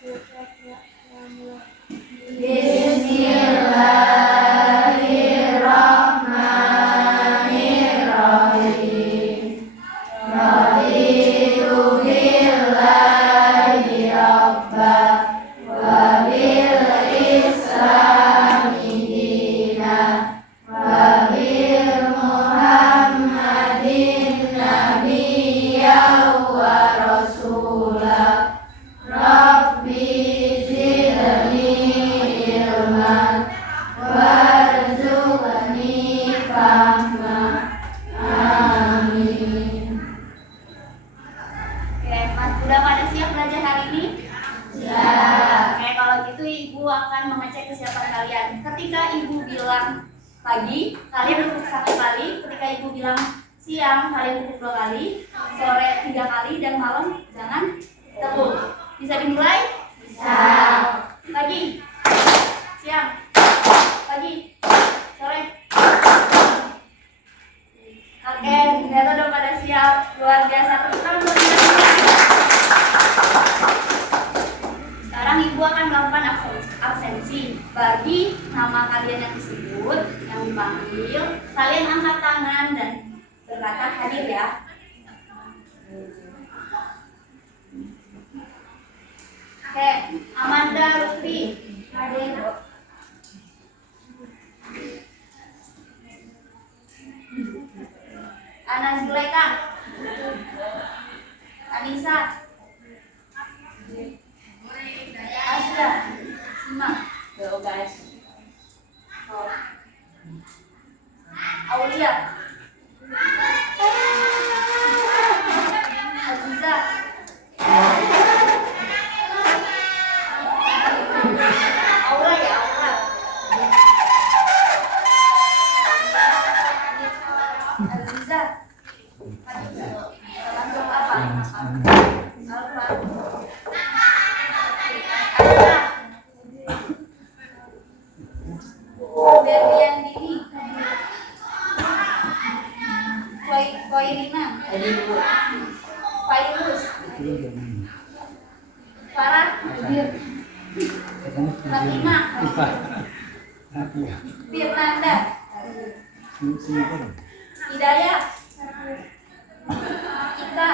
Bismillahirrahmanirrahim. Raditu billahi rabba wa bil islami dina wa bil muhammadin nabiyya wa rasula. Rabbi zidni ilman warzuqni fahma. Amin. Oke, Mas, udah pada siap belajar hari ini? Siap. Oke, kalau gitu Ibu akan mengecek kesiapan kalian. Ketika Ibu bilang pagi, kalian tepuk 1 kali. Ketika Ibu bilang siang, kalian tepuk 2 kali. Sore 3 kali, dan malam jangan tepuk. Bisa dimulai? Bisa. Pagi, siang, pagi, sore. Oke, ternyata udah pada siap. Luar biasa. Tepuk tangan buat kita semua. Sekarang Ibu akan melakukan absensi. Bagi nama kalian yang disebut, yang dipanggil, kalian angkat tangan dan berkata hadir ya. Oke, Amanda Lutfi hadir. Ana Zuleka, Anissa, Asya, Sima, go guys. Aulia, Aziza, Aura ya, Aura. Aziza, termasuk apa? Alfa. Asra. Berlian Dini. Koirina. Fairuz. Farah. Fatimah. Firnanda. Hidayah. Ika.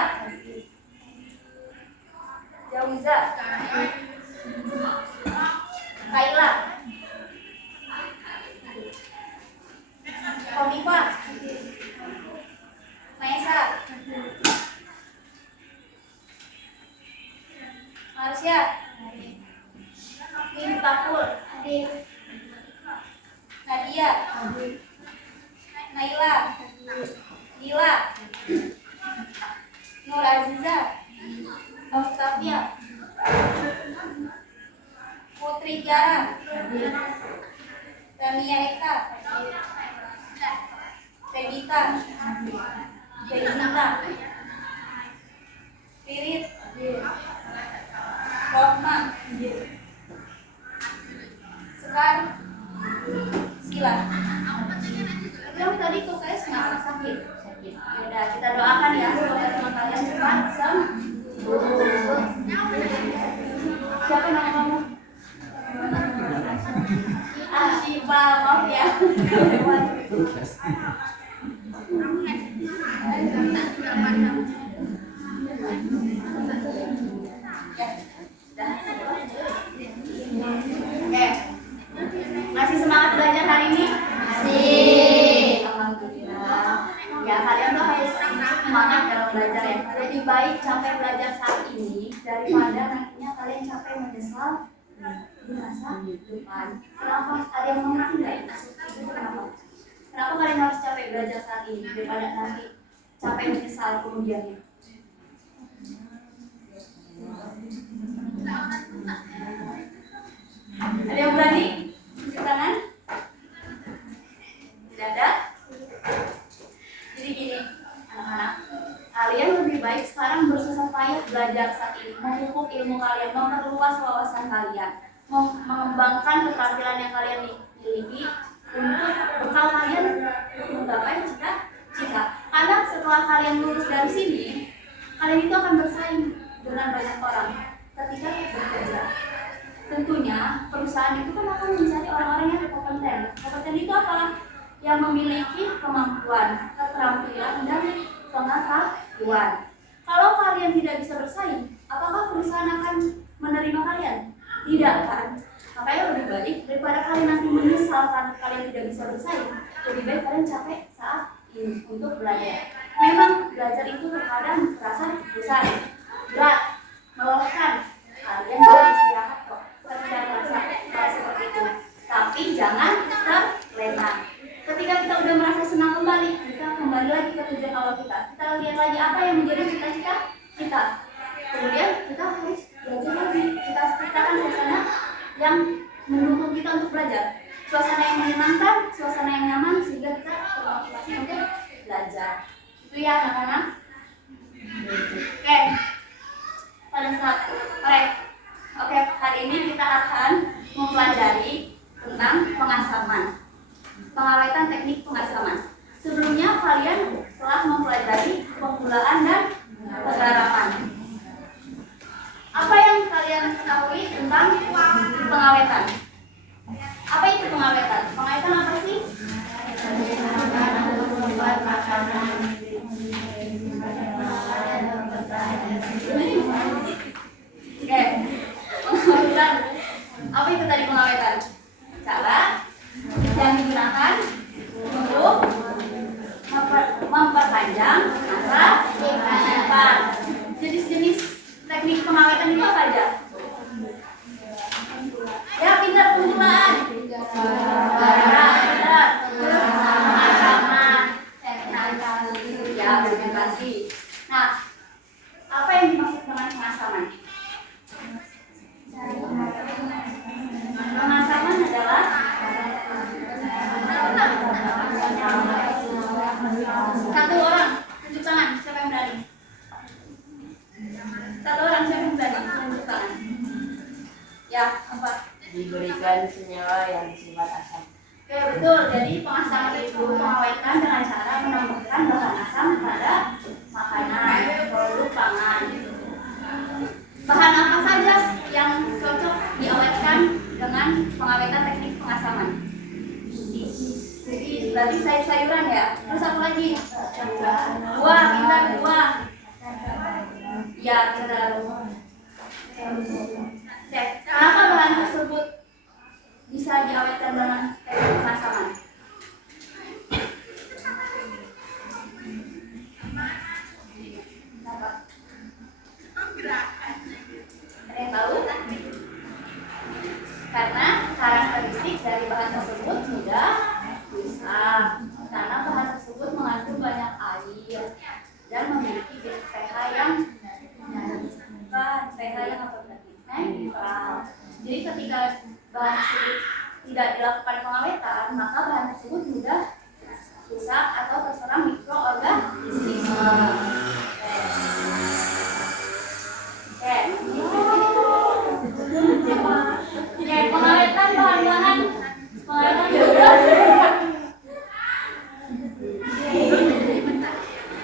Jauza. Kaila. Komifa. Maesa. Marsya. Miftahul. Nadia. Naila. Nila. Nur Aziza. Octavia. Putri Tiara. Tania Eka. Pegita. Jessica. Pirit. Rohma. Sekar. Sila. Yang tadi kok kayak kenapa sakit? Yaudah, kita doakan ya semoga teman kalian cepat sembuh. Siapa nama kamu? Shiva, maaf ya. Masih semangat belajar hari ini? Masih. Alhamdulillah. Ya, kalian tuh harus semangat dalam belajar ya. Lebih baik capek belajar saat ini daripada nantinya kalian capek menyesal di masa depan. Kenapa? Ada yang mengerti nggak itu kenapa? Kenapa kalian harus capek belajar saat ini daripada nanti capek menyesal kemudiannya? Ada yang berani? Tunjuk tangan. Tidak ada? Jadi gini, anak-anak, kalian lebih baik sekarang bersusah payah belajar saat ini, memupuk ilmu kalian, memperluas wawasan kalian, mengembangkan keterampilan yang kalian miliki untuk bekal kalian menggapai cita-cita. Karena setelah kalian lulus dari sini, kalian itu akan bersaing dengan banyak orang ketika bekerja. biasanya perusahaan itu kan akan mencari orang-orang yang kompeten. Kompeten itu apa? Yang memiliki kemampuan, keterampilan, dan pengetahuan. Kalau kalian tidak bisa bersaing, apakah perusahaan akan menerima kalian? Tidak kan? Makanya lebih baik daripada kalian nanti menyesal karena kalian tidak bisa bersaing, lebih baik kalian capek saat ini untuk belajar. Memang belajar itu terkadang terasa besar, berat, melelahkan. Kalian bisa istirahat kok, ketika merasa seperti itu. Tapi jangan terlena. Ketika kita udah merasa senang kembali, kita kembali lagi ke tujuan awal kita. Kita lihat lagi apa yang menjadi cita-cita kita. Kemudian kita harus belajar lagi. Kita ciptakan suasana yang mendukung kita untuk belajar. Suasana yang menyenangkan, suasana yang nyaman, sehingga kita termotivasi untuk belajar. Itu ya anak-anak. Oke. Pada saat Oke, hari ini kita akan mempelajari tentang pengasaman. Pengawetan teknik pengasaman. Sebelumnya kalian telah mempelajari penggulaan dan penggarapan. Apa yang kalian ketahui tentang pengawetan? Apa itu pengawetan? Pengawetan apa sih? Membuat makanan. Oke, pengawetan. Apa itu tadi pengawetan? Cara yang digunakan untuk memperpanjang masa simpan. Jenis-jenis teknik pengawetan itu apa aja? Ya, pintar penggunaan. Pengasaman. Ya, fermentasi. Nah, apa yang dimaksud dengan pengasaman? Pengasaman adalah satu orang tunjuk tangan, siapa yang berani? Satu orang, siapa yang berani? Tunjuk tangan. Ya, apa? Diberikan senyawa yang bersifat asam. Oke, betul. Jadi pengasaman itu pengawetan dengan cara menambahkan bahan asam pada makanan, produk pangan. Bahan apa saja yang cocok diawetkan dengan pengawetan teknik pengasaman? Jadi berarti sayur-sayuran ya. Terus apa lagi? Buah, pintar buah. Ya, pintar. Oke, kenapa bahan tersebut bisa diawetkan dengan teknik pengasaman? Kenapa? Ada yang tahu? Karena karakteristik dari bahan tersebut mudah rusak. Karena bahan tersebut mengandung banyak air dan memiliki pH yang apa berarti? Netral. Jadi ketika bahan tersebut tidak dilakukan pengawetan, maka bahan tersebut mudah rusak atau terserang mikroorganisme. Oke, pengawetan bahan-bahan.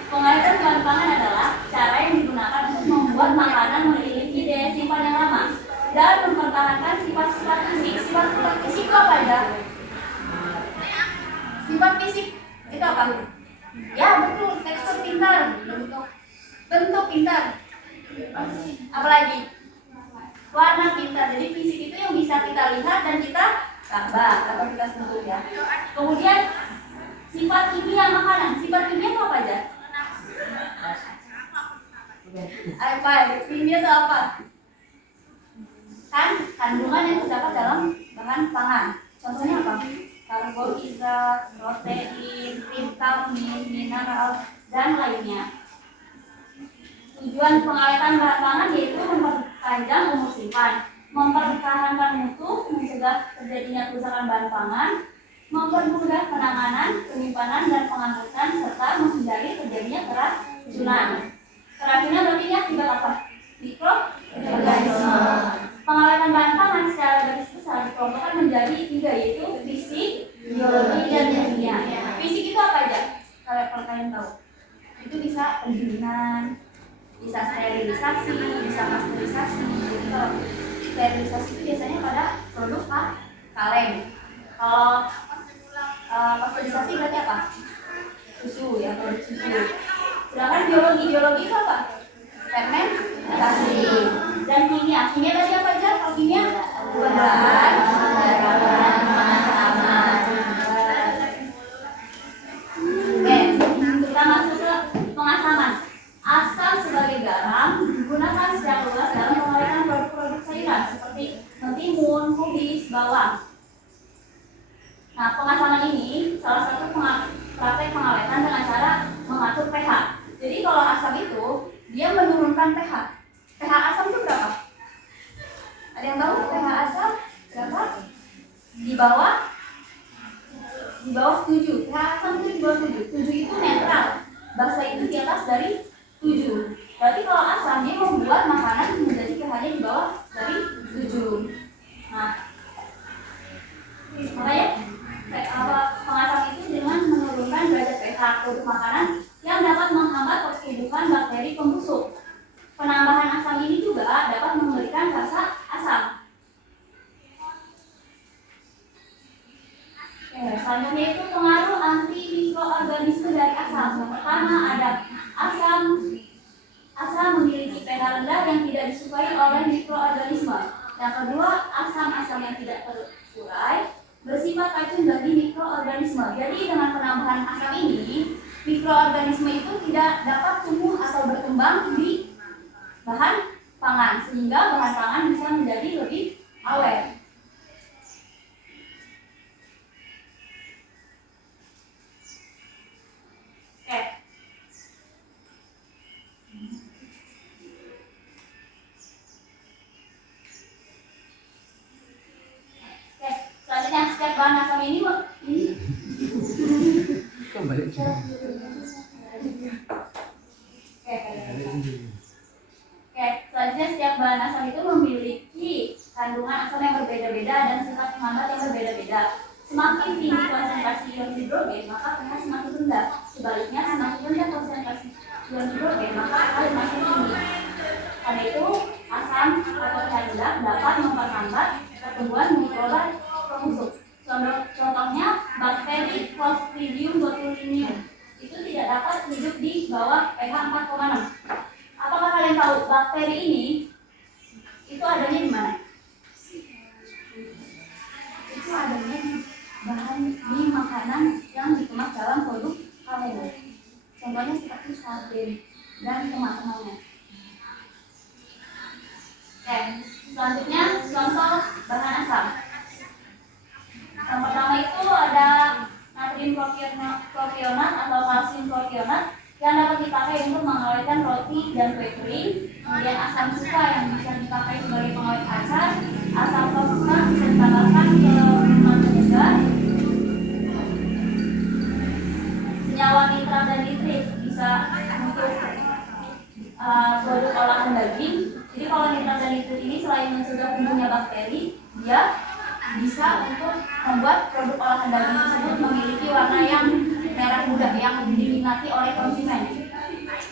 Pengawetan bahan-bahan adalah cara yang digunakan untuk membuat makanan memiliki daya simpan yang lama dan mempertahankan sifat-sifat fisik. Sifat-sifat fisik itu apa aja? Sifat fisik itu apa? Ya betul, tekstur pintar, bentuk pintar. Apalagi? Warna pintar. Jadi fisik itu yang bisa kita lihat dan kita gambar atau kita sentuh ya. Kemudian sifat kimia makanan. Sifat kimia itu apa aja? Apa? Kimia itu apa? Kan kandungan yang terdapat dalam bahan pangan. Contohnya apa? Karbohidrat, protein, vitamin, mineral, dan lainnya. Tujuan pengawetan bahan pangan yaitu memperpanjang umur simpan, mempertahankan mutu, mencegah terjadinya kerusakan bahan pangan, mempermudah penanganan, penyimpanan, dan pengangkutan, serta menghindari terjadinya keracunan. Keracunan berarti akibat apa? Mikroorganisme. Pengawetan bahan pangan secara garis besar dikelompokkan menjadi 3, yaitu fisik, biologi, dan kimia. Fisik itu apa aja? Kalau kalian tahu, itu bisa pendinginan, bisa sterilisasi, bisa pasteurisasi. Gitu. sterilisasi itu biasanya pada produk kaleng. Kalau pasteurisasi berarti apa? Susu ya, produk susu. Sedangkan biologi itu apa? Fermentasi. Dan kimia berarti apa aja? Kalau kimia perubahan, Oke, kita masuk ke pengasaman. Asam sebagai garam digunakan secara luas dalam pengawetan produk-produk sayuran seperti mentimun, kubis, bawang. Nah, pengasaman ini salah satu praktek pengawetan dengan cara mengatur pH. Jadi kalau asam itu dia menurunkan pH. pH asam itu berapa? Ada yang tahu pH asam berapa? Di bawah 7. pH asam itu di bawah 7. 7 itu netral. Basa itu di atas dari 7. Berarti kalau asam dia membuat makanan menjadi pH-nya di bawah dari 7. Nah, makanya pengasam itu dengan menurunkan derajat pH produk makanan yang dapat menghambat pertumbuhan bakteri pembusuk. Penambahan asam ini juga dapat memberikan rasa asam. Selanjutnya itu pengaruh anti mikroorganisme dari asam. Yang pertama ada asam memiliki pH rendah yang tidak disukai oleh mikroorganisme. Yang kedua, asam yang tidak terurai bersifat racun bagi mikroorganisme. Jadi dengan penambahan asam ini, mikroorganisme itu tidak dapat tumbuh atau berkembang di bahan pangan sehingga bahan pangan bisa menjadi lebih awet. Selanjutnya setiap bahan asam ini Kembali ke sini. Selanjutnya setiap bahan asam itu memiliki kandungan asam yang berbeda-beda dan sifat penghambat yang berbeda-beda. Semakin tinggi konsentrasi ion hidrogen, maka pH semakin rendah. Sebaliknya, semakin rendah konsentrasi ion hidrogen, maka pH semakin tinggi. Karena itu, asam atau pH rendah dapat memperlambat pertumbuhan mikroba pembusuk. Contohnya, bakteri Clostridium botulinum itu tidak dapat hidup di bawah pH 4,6. Apakah kalian tahu bakteri ini itu adanya di mana? Itu adanya di bahan di makanan yang dikemas dalam produk kaleng. Contohnya seperti sarden dan teman-temannya. Oke, selanjutnya contoh bahan asam. Yang pertama itu ada natrium propionat atau kalsium propionat yang dapat dipakai untuk mengawetkan roti dan kue kering. Kemudian asam cuka yang bisa dipakai sebagai pengawet asam. Asam fosfat bisa ditambahkan ke minuman penyegar. Senyawa nitrat dan nitrit bisa untuk produk olahan daging. Jadi kalau nitrat dan nitrit ini selain mencegah tumbuhnya bakteri, dia bisa untuk membuat produk olahan daging tersebut memiliki warna yang merah muda yang diminati oleh konsumen.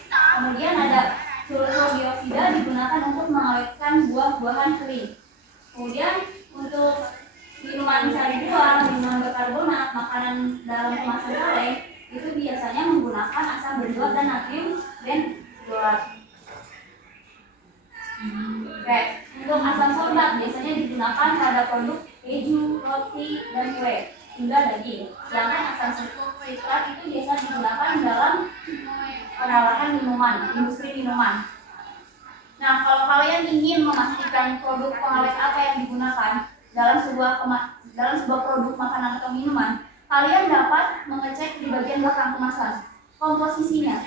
Kemudian ada sulfur-dioksida digunakan untuk mengawetkan buah-buahan kering. Kemudian untuk minuman sari buah, minuman berkarbonat, makanan dalam kemasan kaleng itu biasanya menggunakan asam benzoat dan natrium benzoat. Oke, untuk asam sorbat biasanya digunakan pada produk keju, roti, dan kue hingga daging. Sedangkan asam sitrat itu biasa digunakan dalam pengolahan minuman, industri minuman. Nah, kalau kalian ingin memastikan produk pengawet apa yang digunakan dalam sebuah produk makanan atau minuman, kalian dapat mengecek di bagian belakang kemasan komposisinya.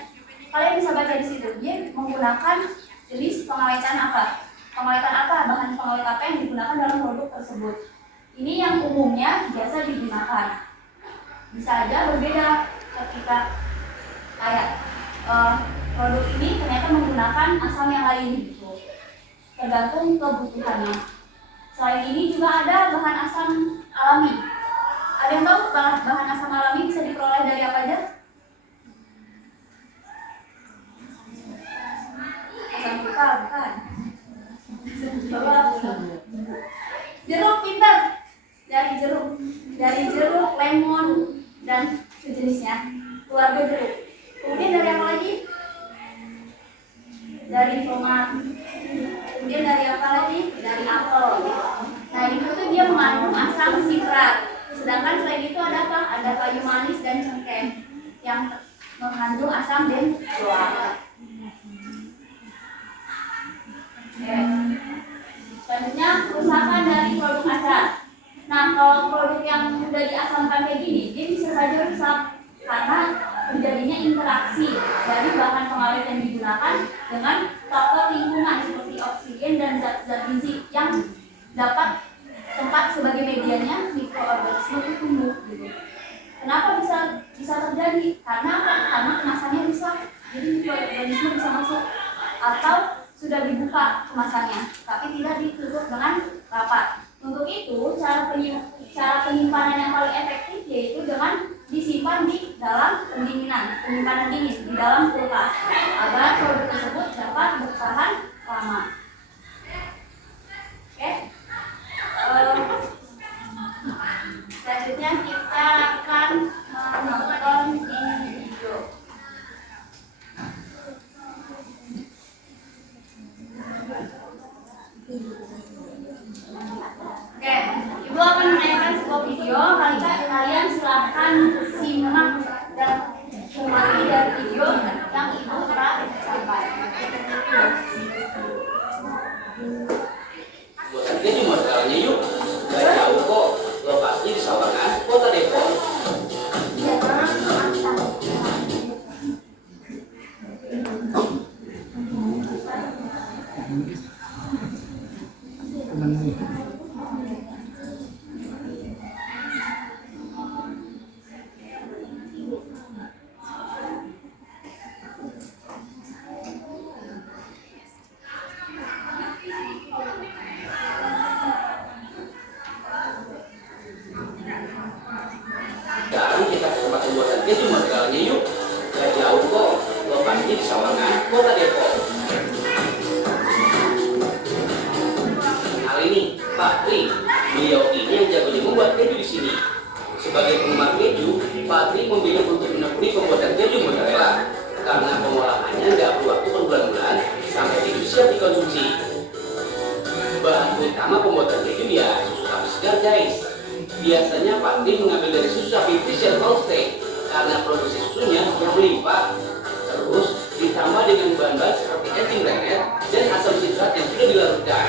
Kalian bisa baca di situ dia menggunakan jenis pengawetan apa, bahan pengawet apa yang digunakan dalam produk tersebut. Ini yang umumnya biasa digunakan. Bisa aja berbeda ketika kayak produk ini ternyata menggunakan asam yang lain gitu. Tergantung kebutuhannya. Selain ini juga ada bahan asam alami. Ada yang tahu bahan asam alami bisa diperoleh dari apa aja? Asam cuka bukan? kalau produk yang udah diasamkan kayak gini, dia bisa saja rusak karena terjadinya interaksi dari bahan pengawet yang digunakan dengan faktor lingkungan seperti oksigen dan zat-zat gizi yang dapat tempat sebagai medianya mikroorganisme itu tumbuh gitu. Kenapa bisa terjadi? Karena apa? Karena kemasannya rusak, jadi mikroorganisme bisa masuk, atau sudah dibuka kemasannya tapi tidak ditutup dengan rapat. Untuk itu cara penyimpanan yang paling efektif yaitu dengan disimpan di dalam pendinginan, penyimpanan dingin di dalam kulkas agar produk tersebut dapat bertahan lama. Oke. Selanjutnya kita akan menonton ini video. Oke, Ibu akan menayangkan sebuah video. Kalian silakan simak dan mengerti dari video yang Ibu telah sampaikan. Buatan dia cuma sekarangnya yuk, gak jauh kok, lokasinya di Sawangan, Kota Depok. Sekarang kita ke tempat pembuatan dia cuma sekarangnya yuk, gak jauh kok, lokasinya di Sawangan, Kota Depok. Kali ini Pak Tri, beliau ini yang jagonya membuat keju di sini. Sebagai penggemar keju, Pak Tri memilih untuk menekuni pembuatan keju mozzarella karena pengolahannya nggak perlu waktu berbulan-bulan sampai keju siap dikonsumsi. Bahan utama pembuatan keju ya susu sapi segar guys. Biasanya Pak Tri mengambil dari susu sapi Friesian Holstein karena produksi susunya yang melimpah. Terus ditambah dengan bahan-bahan seperti enzim rennet dan asam sitrat yang sudah dilarutkan.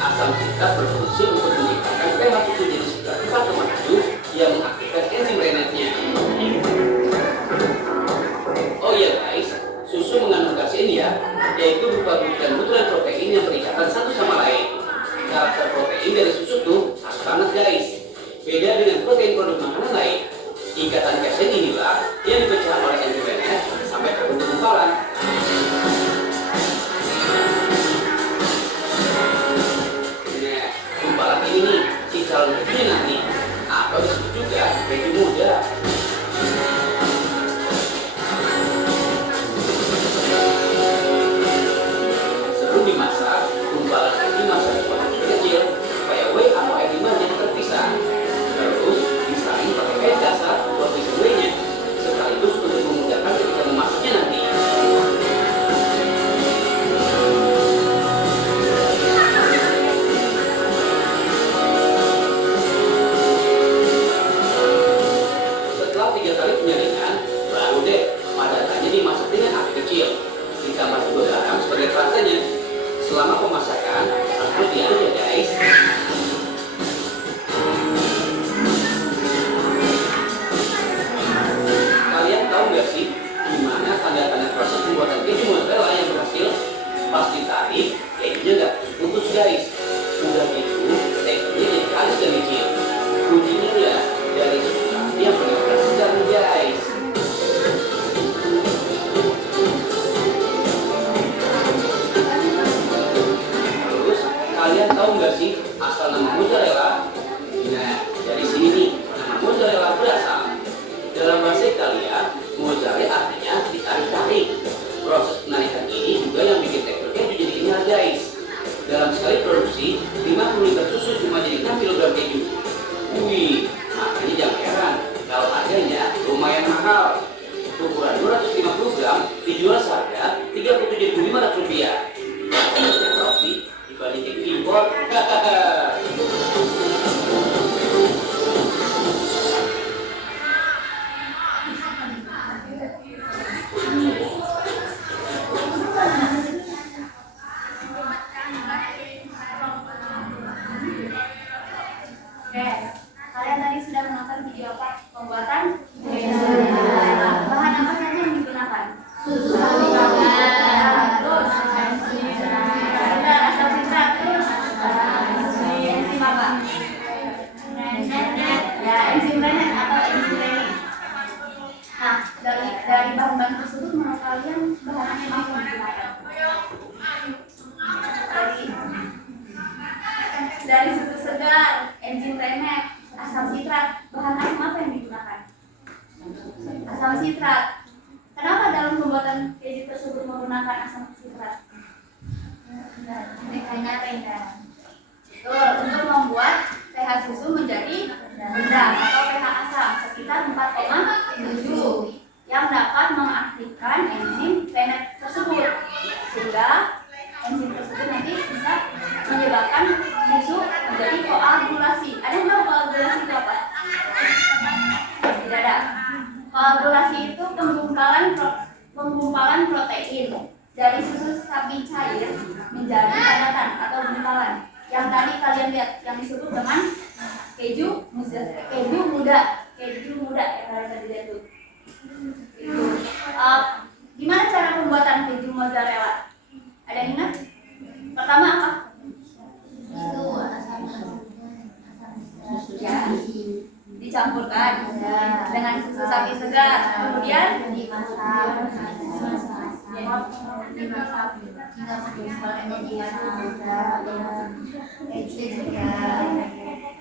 Asam sitrat berfungsi untuk meningkatkan pH susu jadi sekitar 4,7 yang mengaktifkan enzim rennetnya. Oh iya guys, susu mengandung kasein ya, yaitu berupa butiran protein yang berikatan satu sama lain. Karakter protein dari susu tuh khas banget guys. Beda dengan protein produk makanan lain. Ikatan kasein inilah yang dipecah oleh enzim rennet sampai terbentuk gumpalan. Nah, gumpalan ini nih si calon kejunya nanti, atau disebut juga keju muda. Sebelum dimasak, gumpalan keju dimasak sepotong kecil supaya whey atau enzimnya terpisah. Terus disaring pakai kain dasar buat isi whey-nya, sekaligus untuk memudahkan ketika memasaknya nanti. Setelah 3 kali penyaringan, baru deh padatannya dimasak dengan api kecil. Ditambah juga garam sebagai rasanya. Selama pemasakan harus terus diaduk ya guys. Kalian tahu nggak sih gimana tanda-tanda proses pembuatan keju mozzarella yang berhasil? Pas ditarik, kejunya nggak putus guys. Udah gitu, teksturnya jadi halus dan licin. Kuncinya ya dari susu sapi yang benar-benar segar nih guys. Terus kalian tahu nggak sih asal nama mozzarella? Nah, dari sini nih nama mozzarella berasal. Dalam bahasa Italia, mozzarella artinya ditarik-tarik. Proses penarikan ini juga yang bikin tekstur keju jadi kenyal guys. Dalam sekali produksi, 50 liter susu cuma jadi 6 kg keju. Wih, makanya jangan heran kalau harganya lumayan mahal. Ukuran 250 gram dijual seharga Rp37.500. Masih profit dibanding keju impor. dari susu segar, enzim remek, asam sitrat. Bahan asam apa yang digunakan? Asam sitrat. Kenapa dalam pembuatan keju tersebut menggunakan asam sitrat? pH-nya rendah. Betul, untuk membuat pH susu menjadi rendah atau pH asam sekitar 4,7 yang dapat mengaktifkan enzim remek tersebut, sehingga enzim tersebut nanti bisa menyebabkan susu menjadi koagulasi. Ada yang tahu koagulasi itu apa? Tidak ada. Koagulasi itu penggumpalan protein dari susu sapi cair menjadi padatan atau gumpalan. Yang tadi kalian lihat yang disebut dengan keju muda yang kalian tadi lihat itu. Gimana cara pembuatan keju mozzarella? Ada yang ingat? Pertama apa? Itu asam Ya, dicampurkan dengan susu sapi segar, kemudian dimasak hingga menjadi muda keju juga,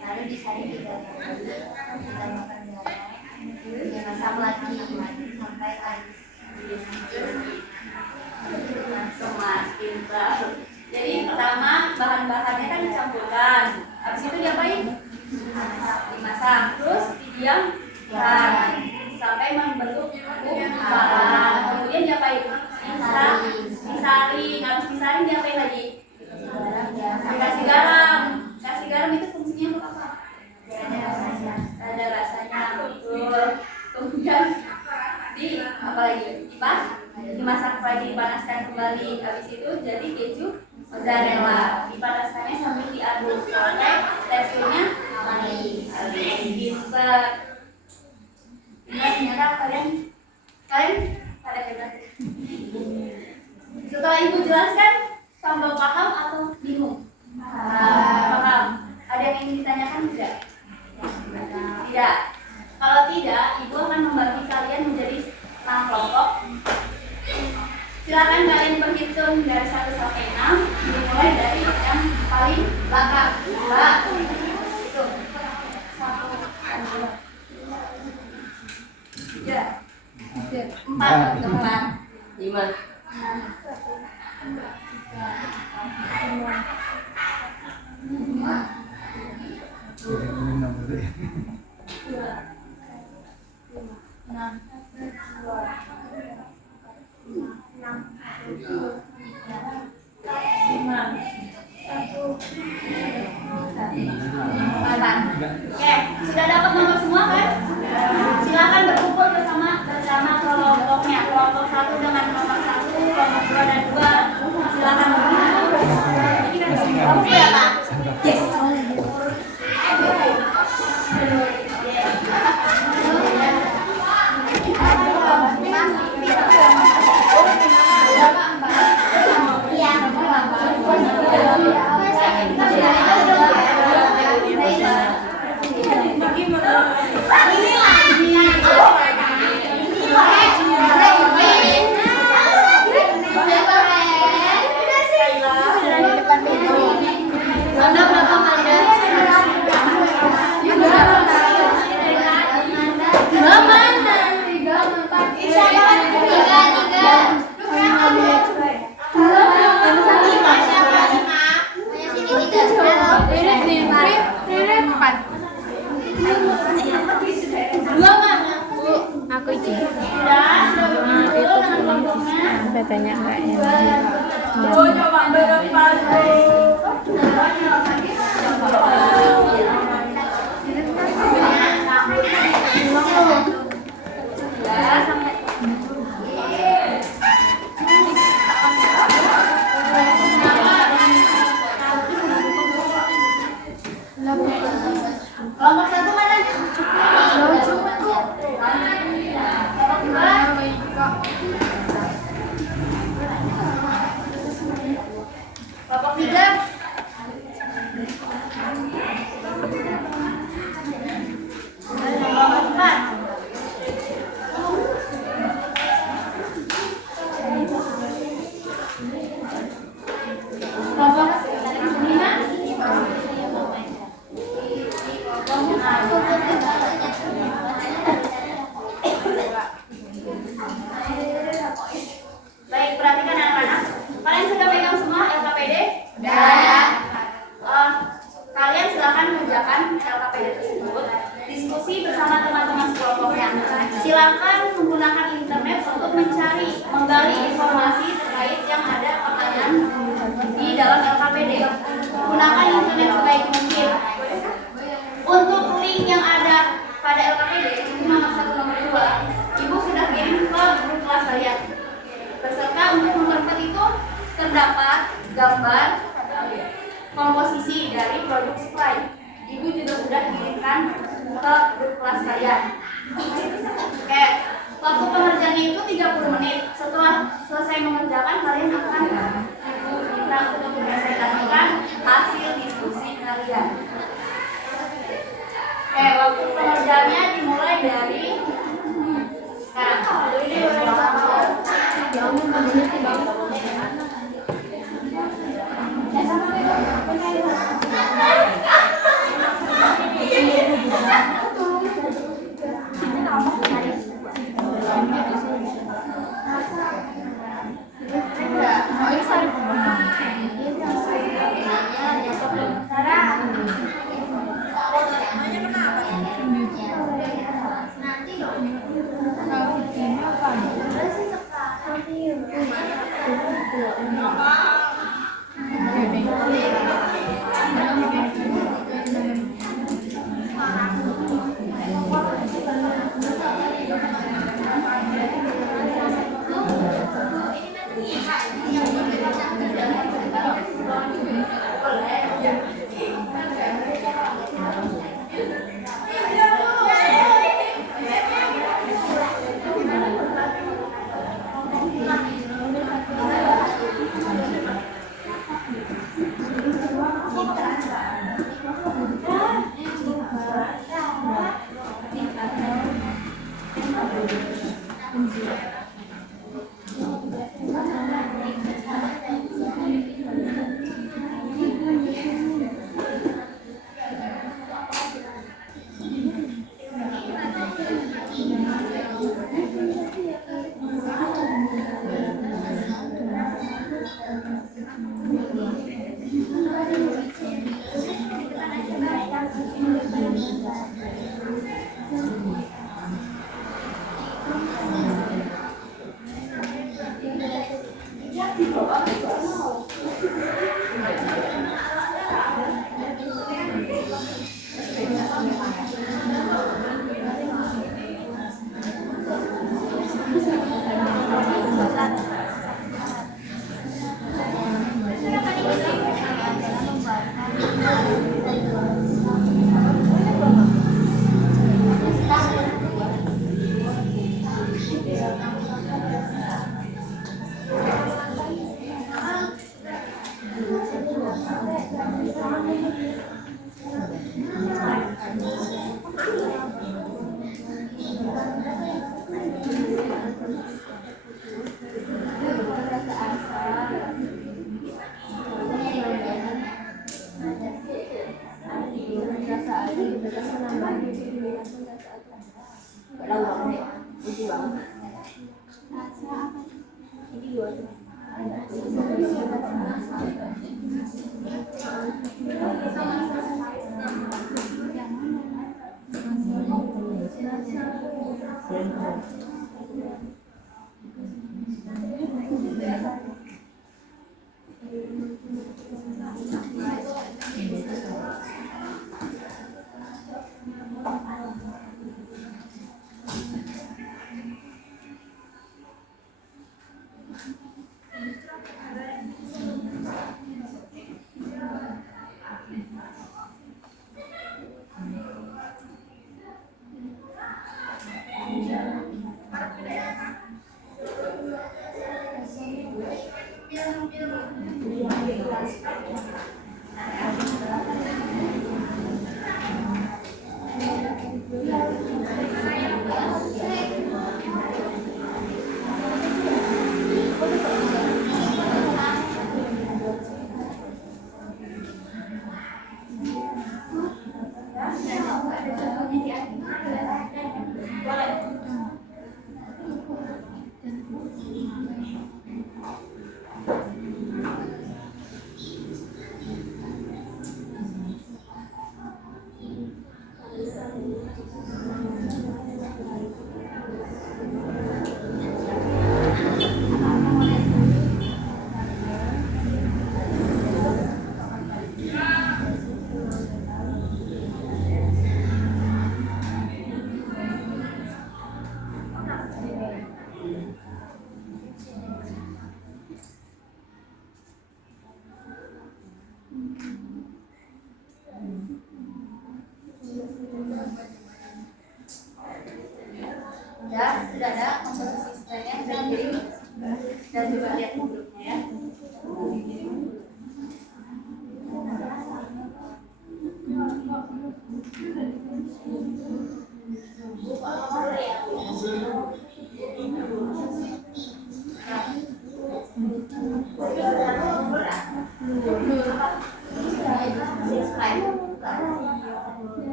lalu disaring juga ditambahkan garam, dimasak lagi sampai habis. Mas pintar. Jadi pertama bahan-bahannya kan dicampurkan, habis itu diapain? Dimasak, terus didiamkan sampai membentuk gumpalan. Kemudian diapain? Disaring. Habis disaring diapain lagi? Dikasih garam. Kasih garam itu fungsinya untuk apa? Ada rasanya, betul. Kemudian apa lagi? Dimasak lagi, dipanaskan kembali. Habis itu jadi keju mozzarella. Dipanaskannya sambil diaduk sampai teksturnya manis. Pinter. Ternyata kalian pada hebat. Setelah ibu jelaskan, tambah paham atau bingung? Paham. Ada yang ingin ditanyakan tidak? Tidak. Kalau tidak, ibu akan membagi kalian menjadi 6 kelompok. Silakan kalian berhitung dari 1 sampai 6, dimulai dari yang paling belakang. 2, itu 1, 2, 3, 4, 5. Oke, sudah dapat nomor semua kan? Silakan berkumpul bersama kelompoknya. Kelompok 1 dengan nomor 1, kelompok 2 dan 2. Silakan berkumpul. Kelompok berapa? Yes. Aku izin. Itu katanya enggak Kelompok 1 mana? Kelompok 3. Kelompok 4. Kelompok 5. LKPD tersebut, diskusi bersama teman-teman sekelompoknya. Silakan menggunakan internet untuk menggali informasi terkait yang ada pertanyaan di dalam LKPD. Gunakan internet sebaik mungkin. Untuk link yang ada pada LKPD nomor 1 nomor 2, Ibu sudah kirim ke grup kelas kalian. Beserta untuk nomor 4 itu terdapat gambar komposisi dari produk supply. Ibu juga sudah kirimkan ke grup kelas kalian. Oke, waktu pengerjaannya itu 30 menit. Setelah selesai mengerjakan, kalian akan Ibu minta untuk mempresentasikan hasil diskusi kalian. Oke, waktu pengerjaannya dimulai dari sekarang.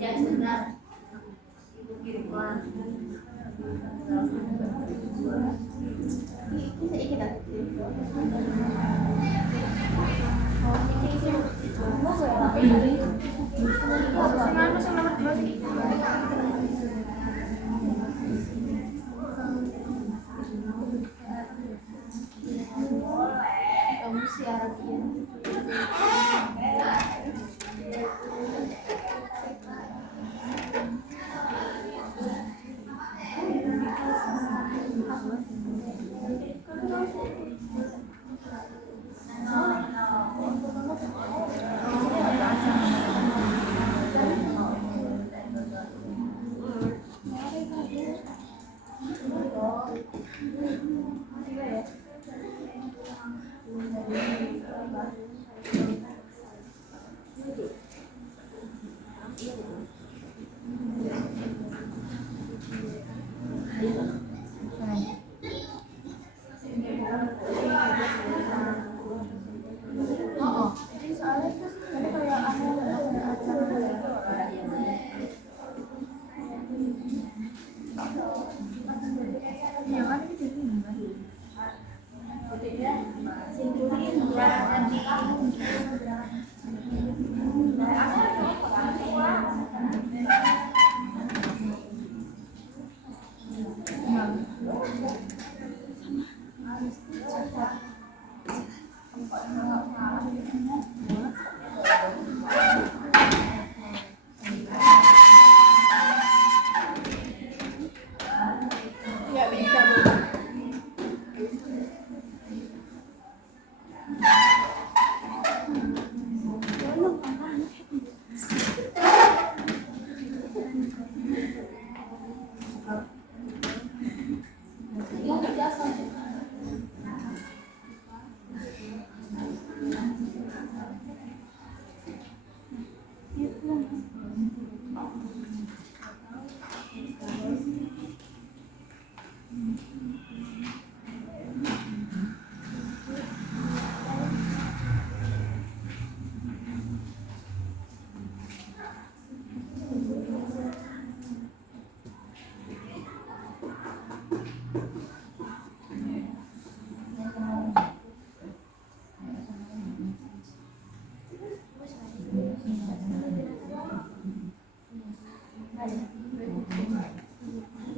Ya, sebentar. Ibu kirim ulang. Ini kan? Kamu siaran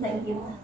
Thank you.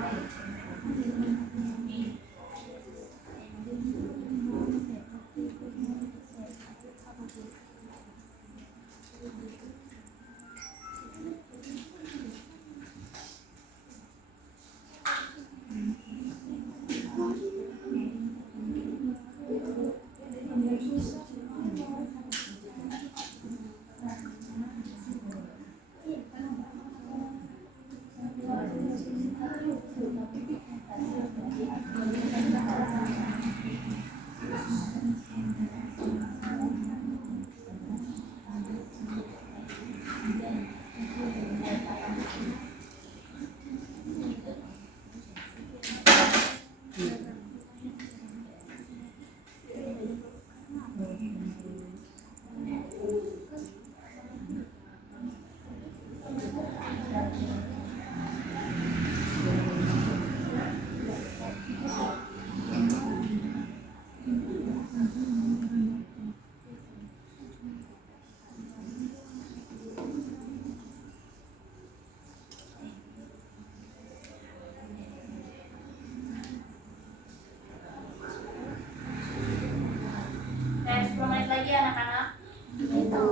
Oke, 10 menit lagi ya anak-anak. Itu.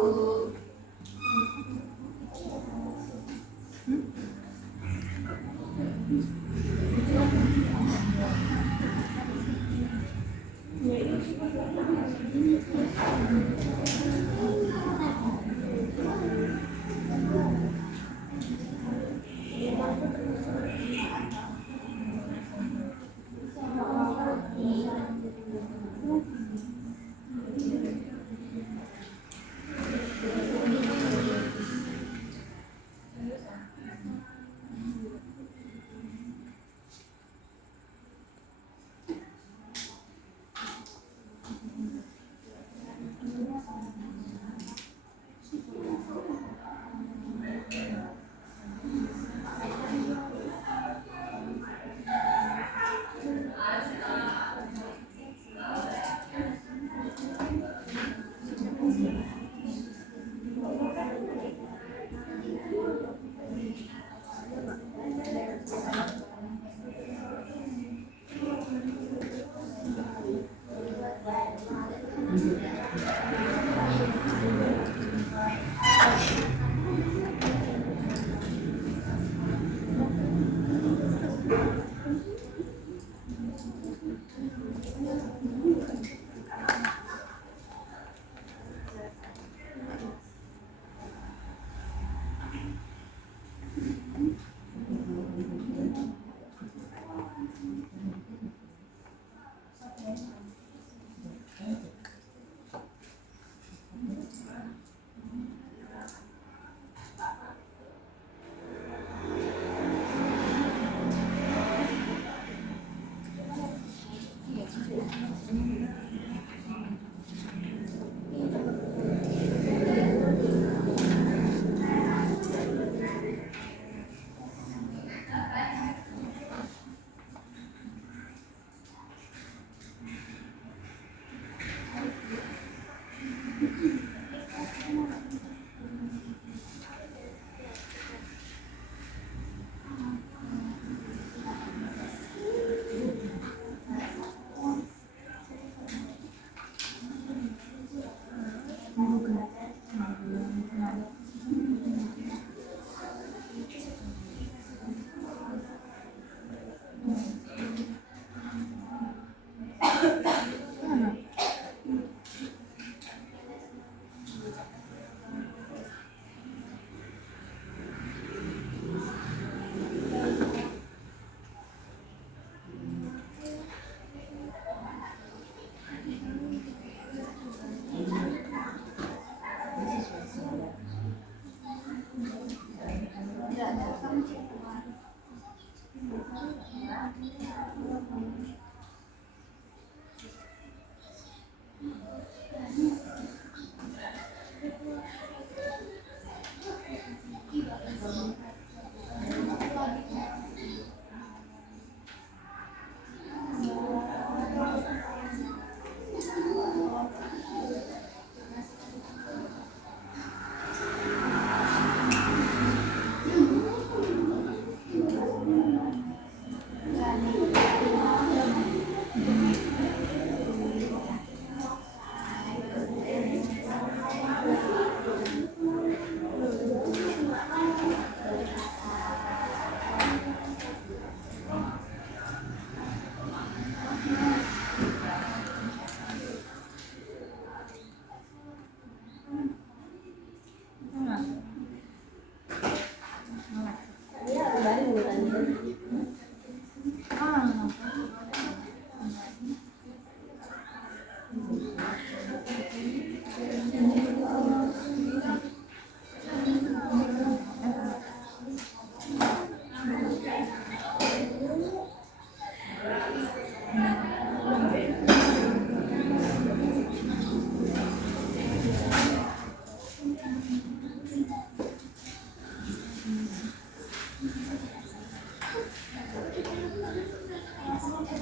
Oke,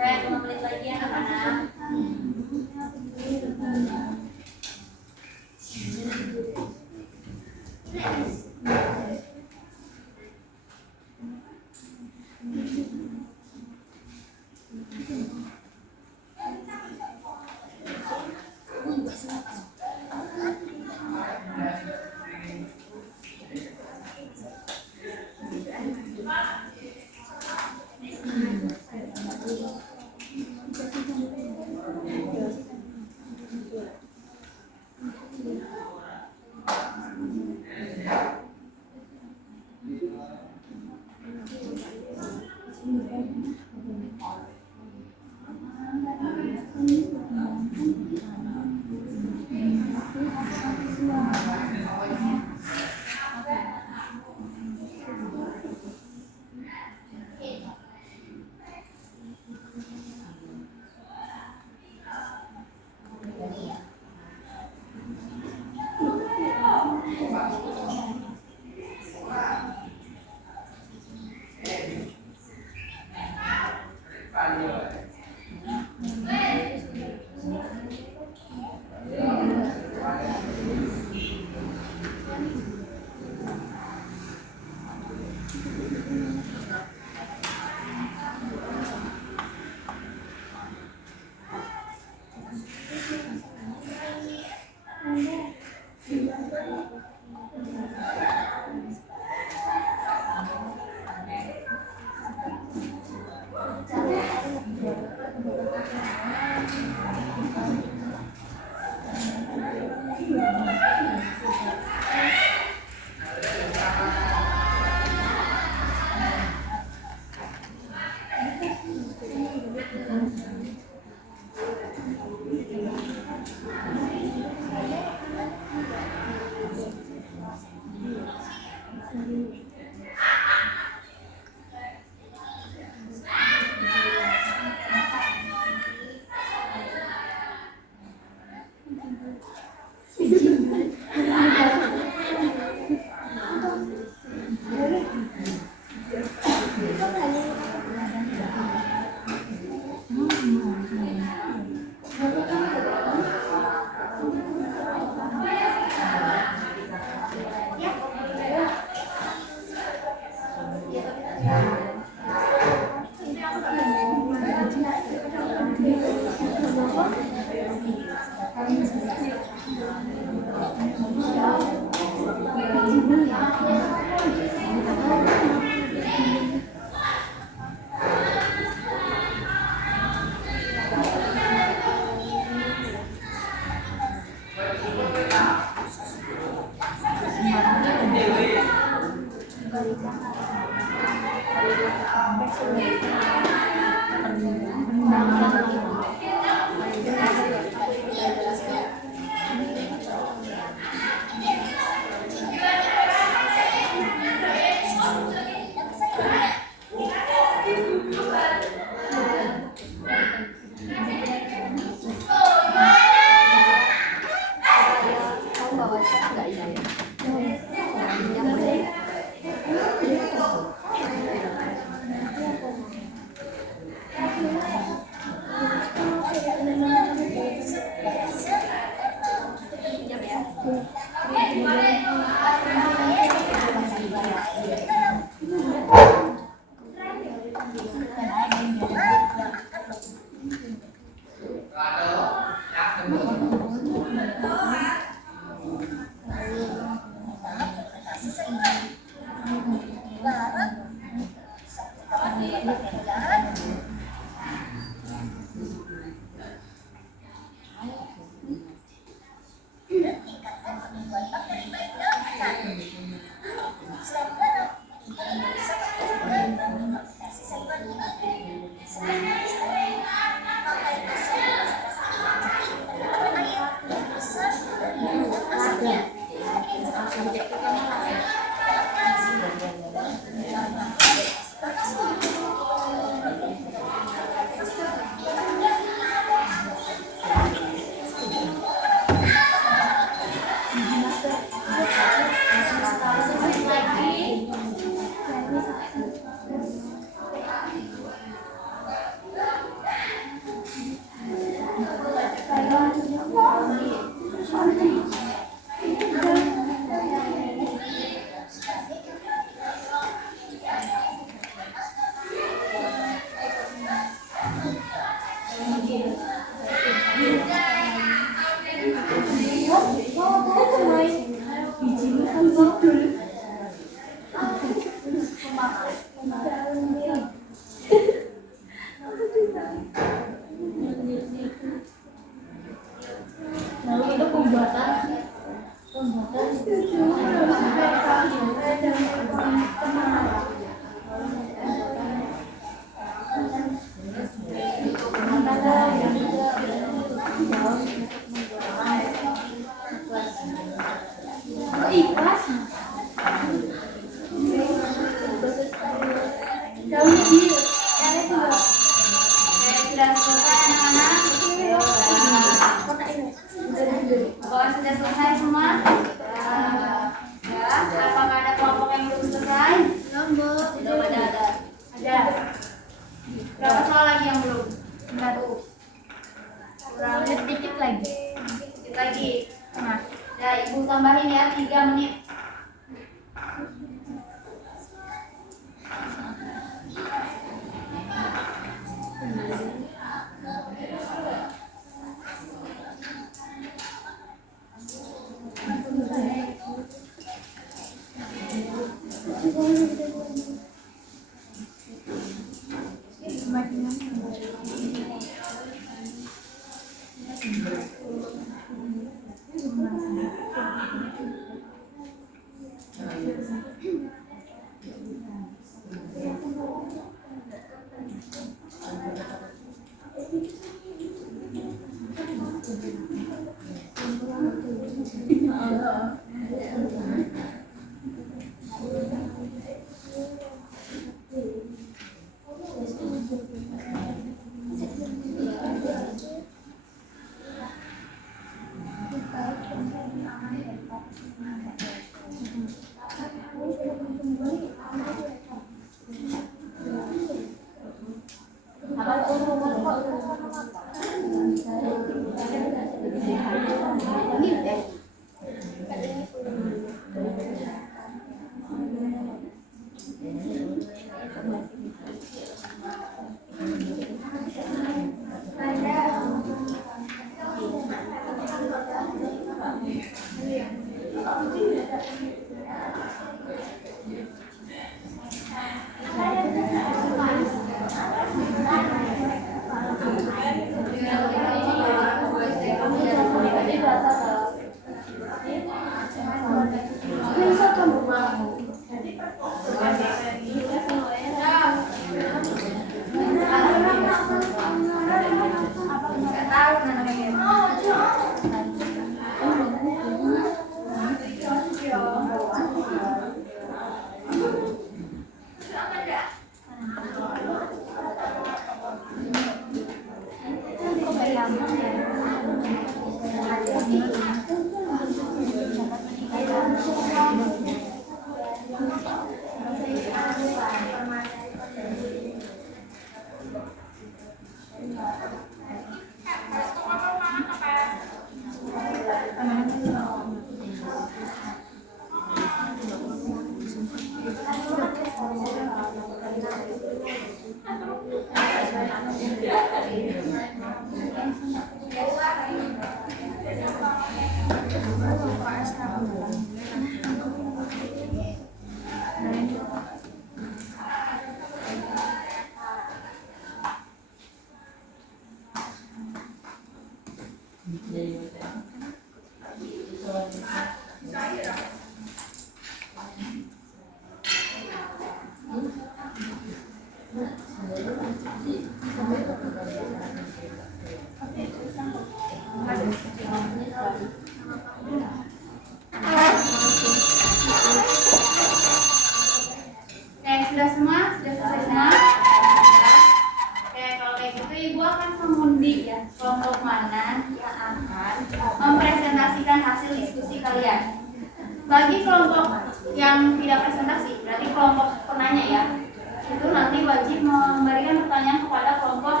5 menit lagi ya anak-anak. Lalu itu pembuatan ikhlas. Sudah selesai anak-anak? Apakah sudah selesai semua? Ya, apakah ada kelompok yang belum selesai? Belum ada. Ada. Berapa soal lagi yang belum? Satu. Kurang Dikit lagi. sedikit lagi. Nah, ya ibu tambahin ya 3 menit. Oke, sudah semua? Sudah selesai semua? Ya. Oke, kalau kayak gitu Ibu akan mengundi ya kelompok mana yang akan mempresentasikan hasil diskusi kalian. Bagi kelompok yang tidak presentasi, berarti kelompok penanya ya, itu nanti wajib memberikan pertanyaan kepada kelompok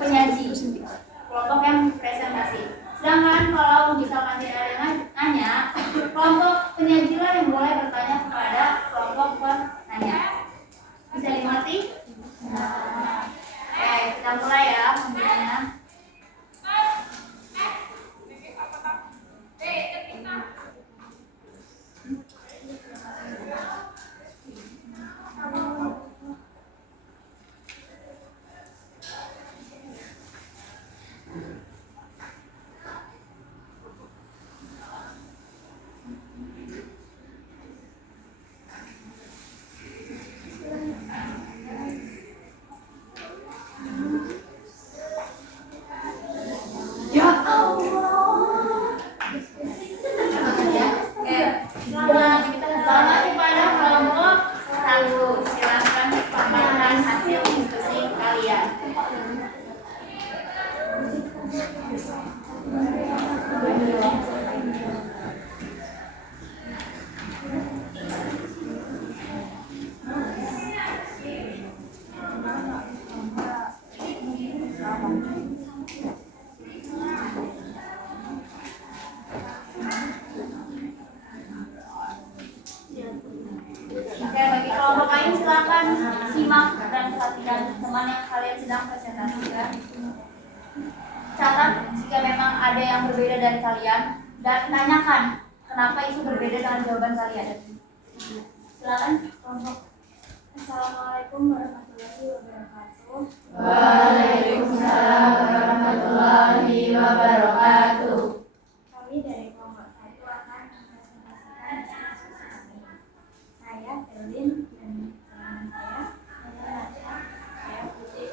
penyaji, kelompok yang presentasi. Sedangkan kalau Silakan simak dan perhatikan teman yang kalian sedang presentasikan. Catat jika memang ada yang berbeda dari kalian dan tanyakan kenapa itu berbeda dengan jawaban kalian. Silakan kelompok. Assalamualaikum warahmatullahi wabarakatuh. Waalaikumsalam warahmatullahi wabarakatuh. Kami dari kelompok 1 akan mempresentasikan diskusi kami. Saya Berlin dan teman saya Natasha, saya Putri.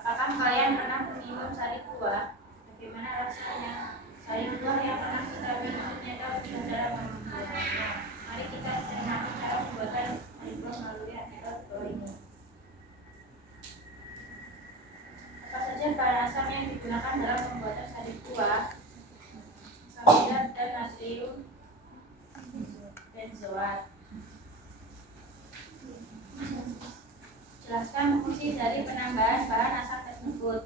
Apakah kalian pernah meminum sari buah? Bagaimana rasanya? Sari buah yang pernah kita minum ternyata sudah dalam membuatnya. Mari kita cermati cara pembuatan sari buah melalui artikel di bawah ini. Apa saja bahan asam yang digunakan dalam pembuatan sari buah? Asam nitrat dan natrium benzoat. Jelaskan fungsi dari penambahan bahan asam tersebut.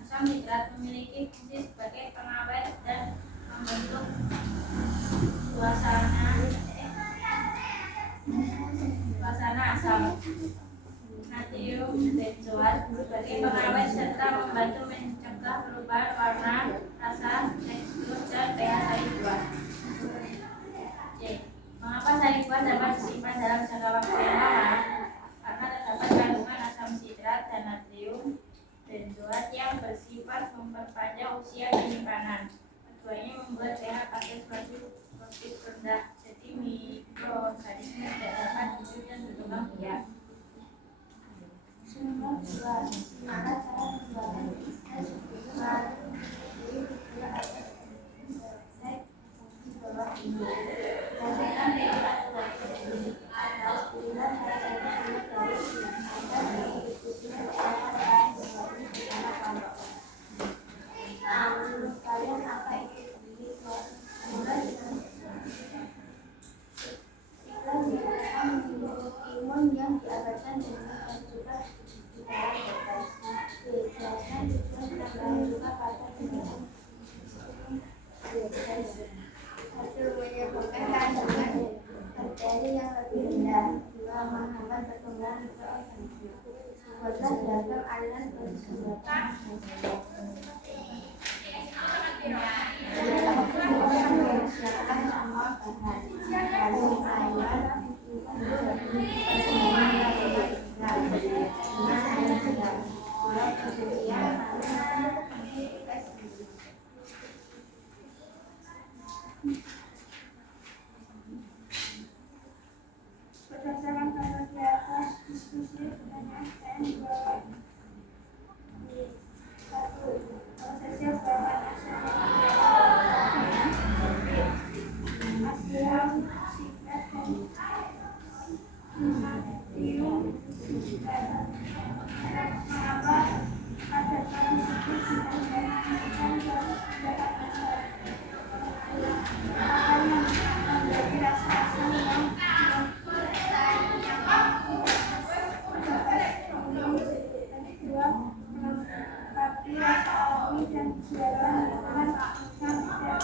Asam nitrat memiliki fungsi sebagai pengawet dan membentuk suasana asam. Natrium benzoat sebagai pengawet serta membantu mencegah perubahan warna, rasa, tekstur, dan pH sari buah. C. Mengapa sari buah dapat disimpan dalam jangka waktu yang lama? Karena terdapat kandungan asam sitrat dan natrium benzoat yang bersifat memperpanjang usia penyimpanan. Keduanya membuat pH pasir relatif rendah, jadi mikroorganisme tidak dapat hidup dan berkembang biak. Sumber 2. Gimana cara membuatnya? Menurut kalian apa itu imun yang diabaikan dan juga di dalam depresi. Jelaskan tujuan penambahan juga pada tindakan depresi. Hasil menyebabkan kandungan bakteri yang lebih rendah juga menghambat perkembangan mikroorganisme. Buatlah diagram aliran perkembangan. Siapkan semua bahan, lalu ayam, berdasarkan contoh di atas, diskusi pertanyaan dan jawab. 1. Prosesnya bahan asam asam sitrat dan natrium benzoat. Mengapa ada disebut dengan dapat asam? Apa yang menjadi rasa asam yang tapi rasa alami dan jalan lingkungan yang tidak didapat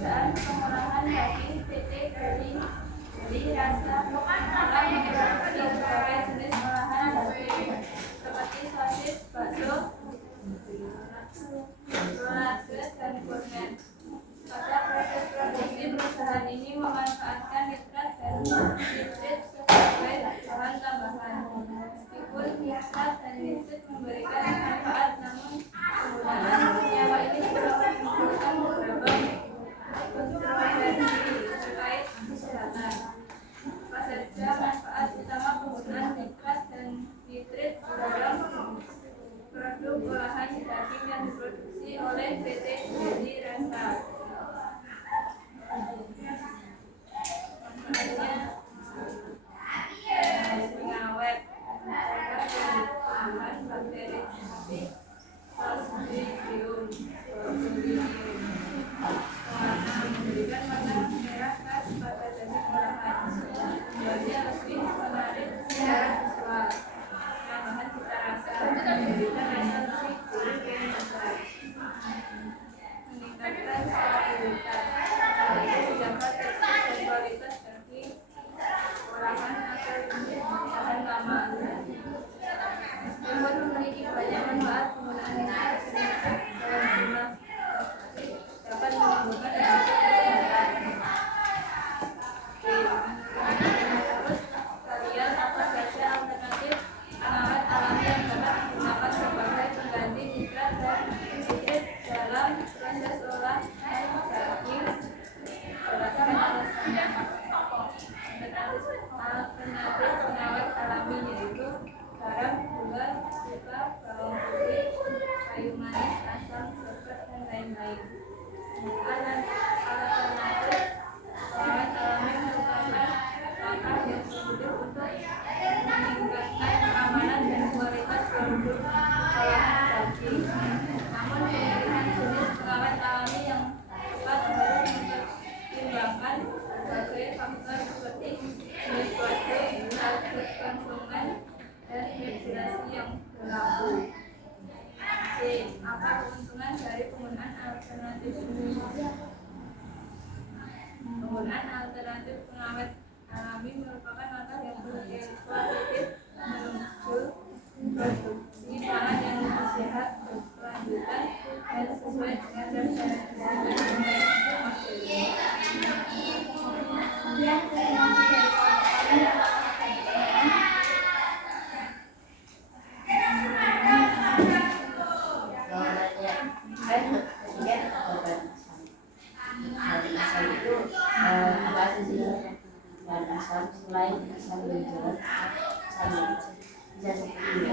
dalam pengurangan daging PT dari rasa sebagai jenis olahan daging seperti sosis, bakso, nugget, dan gourmet. Pada proses produksi, perusahaan ini memanfaatkan nitrat dan nitrit sebagai bahan tambahan. Meskipun nitrat dan nitrit memberikan manfaat, namun penggunaan senyawa ini juga menimbulkan beberapa kontroversi terkait kesehatan. Apa saja manfaat memahami merupakan langkah yang kualitatif menuju produksi pangan yang lebih sehat, berkelanjutan, dan sesuai dengan referensi Yang terima Apa sih dan asam selain asam hidrat sama bisa seperti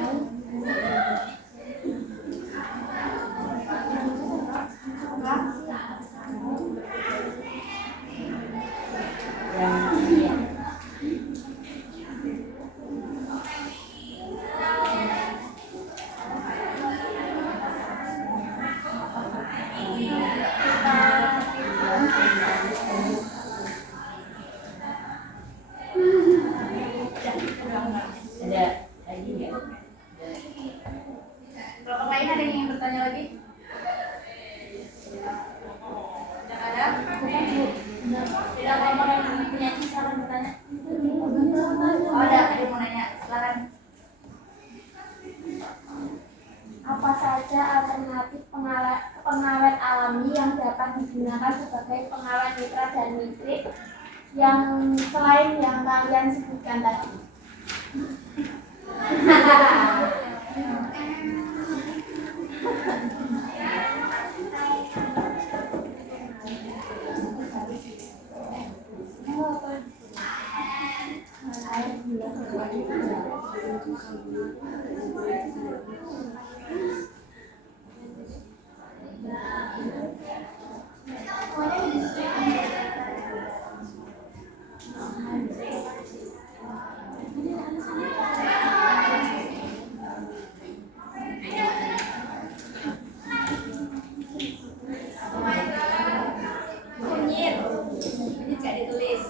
ada lagi nggak? kelompok lain ada yang ingin bertanya lagi? Tidak ada? Tidak kelompok yang punya silakan bertanya. Oh ada yang mau nanya, silakan. Apa saja alternatif pengawet alami yang dapat digunakan sebagai pengawet nitrat dan nitrit yang selain yang kalian sebutkan tadi? Kunyit gak ditulis.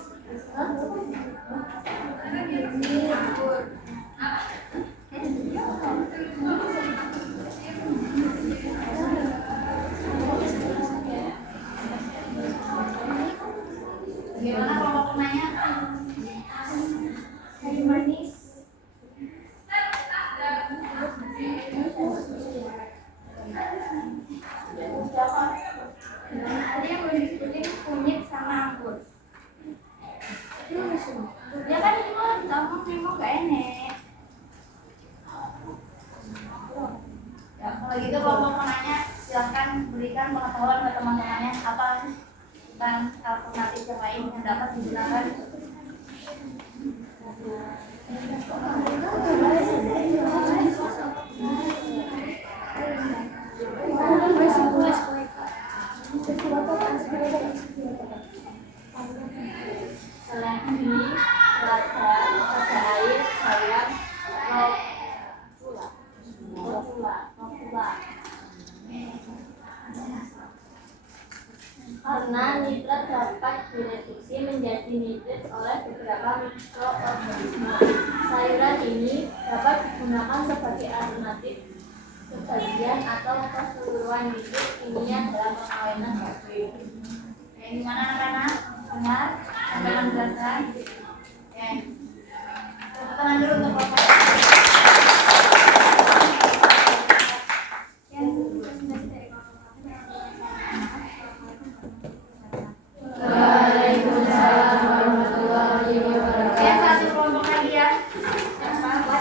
Gimana kelompok penanya? Kayu manis. Ada yang boleh disebutin kunyit sama anggur. Ya kan itu ngomong gak enak. Ya, kalau gitu kelompok penanya silahkan berikan pengetahuan ke teman-temannya apa tentang alternatif yang lain yang dapat digunakan. Selain ini, lada, pada air, sayur, nopula. Karena nitrat dapat direduksi menjadi nitrit oleh beberapa mikroorganisme. Sayuran ini dapat digunakan sebagai alternatif sebagian atau keseluruhan nitrit kimia dalam pengawetan baterai. Gimana anak-anak? Benar? Sampai menjelaskan? Oke. Tepuk tangan dulu untuk kelompok. Yang presentasi dari kelompok. Waalaikumsalam warahmatullahi wabarakatuh. Yang satu kelompok lagi ya. Yang apa?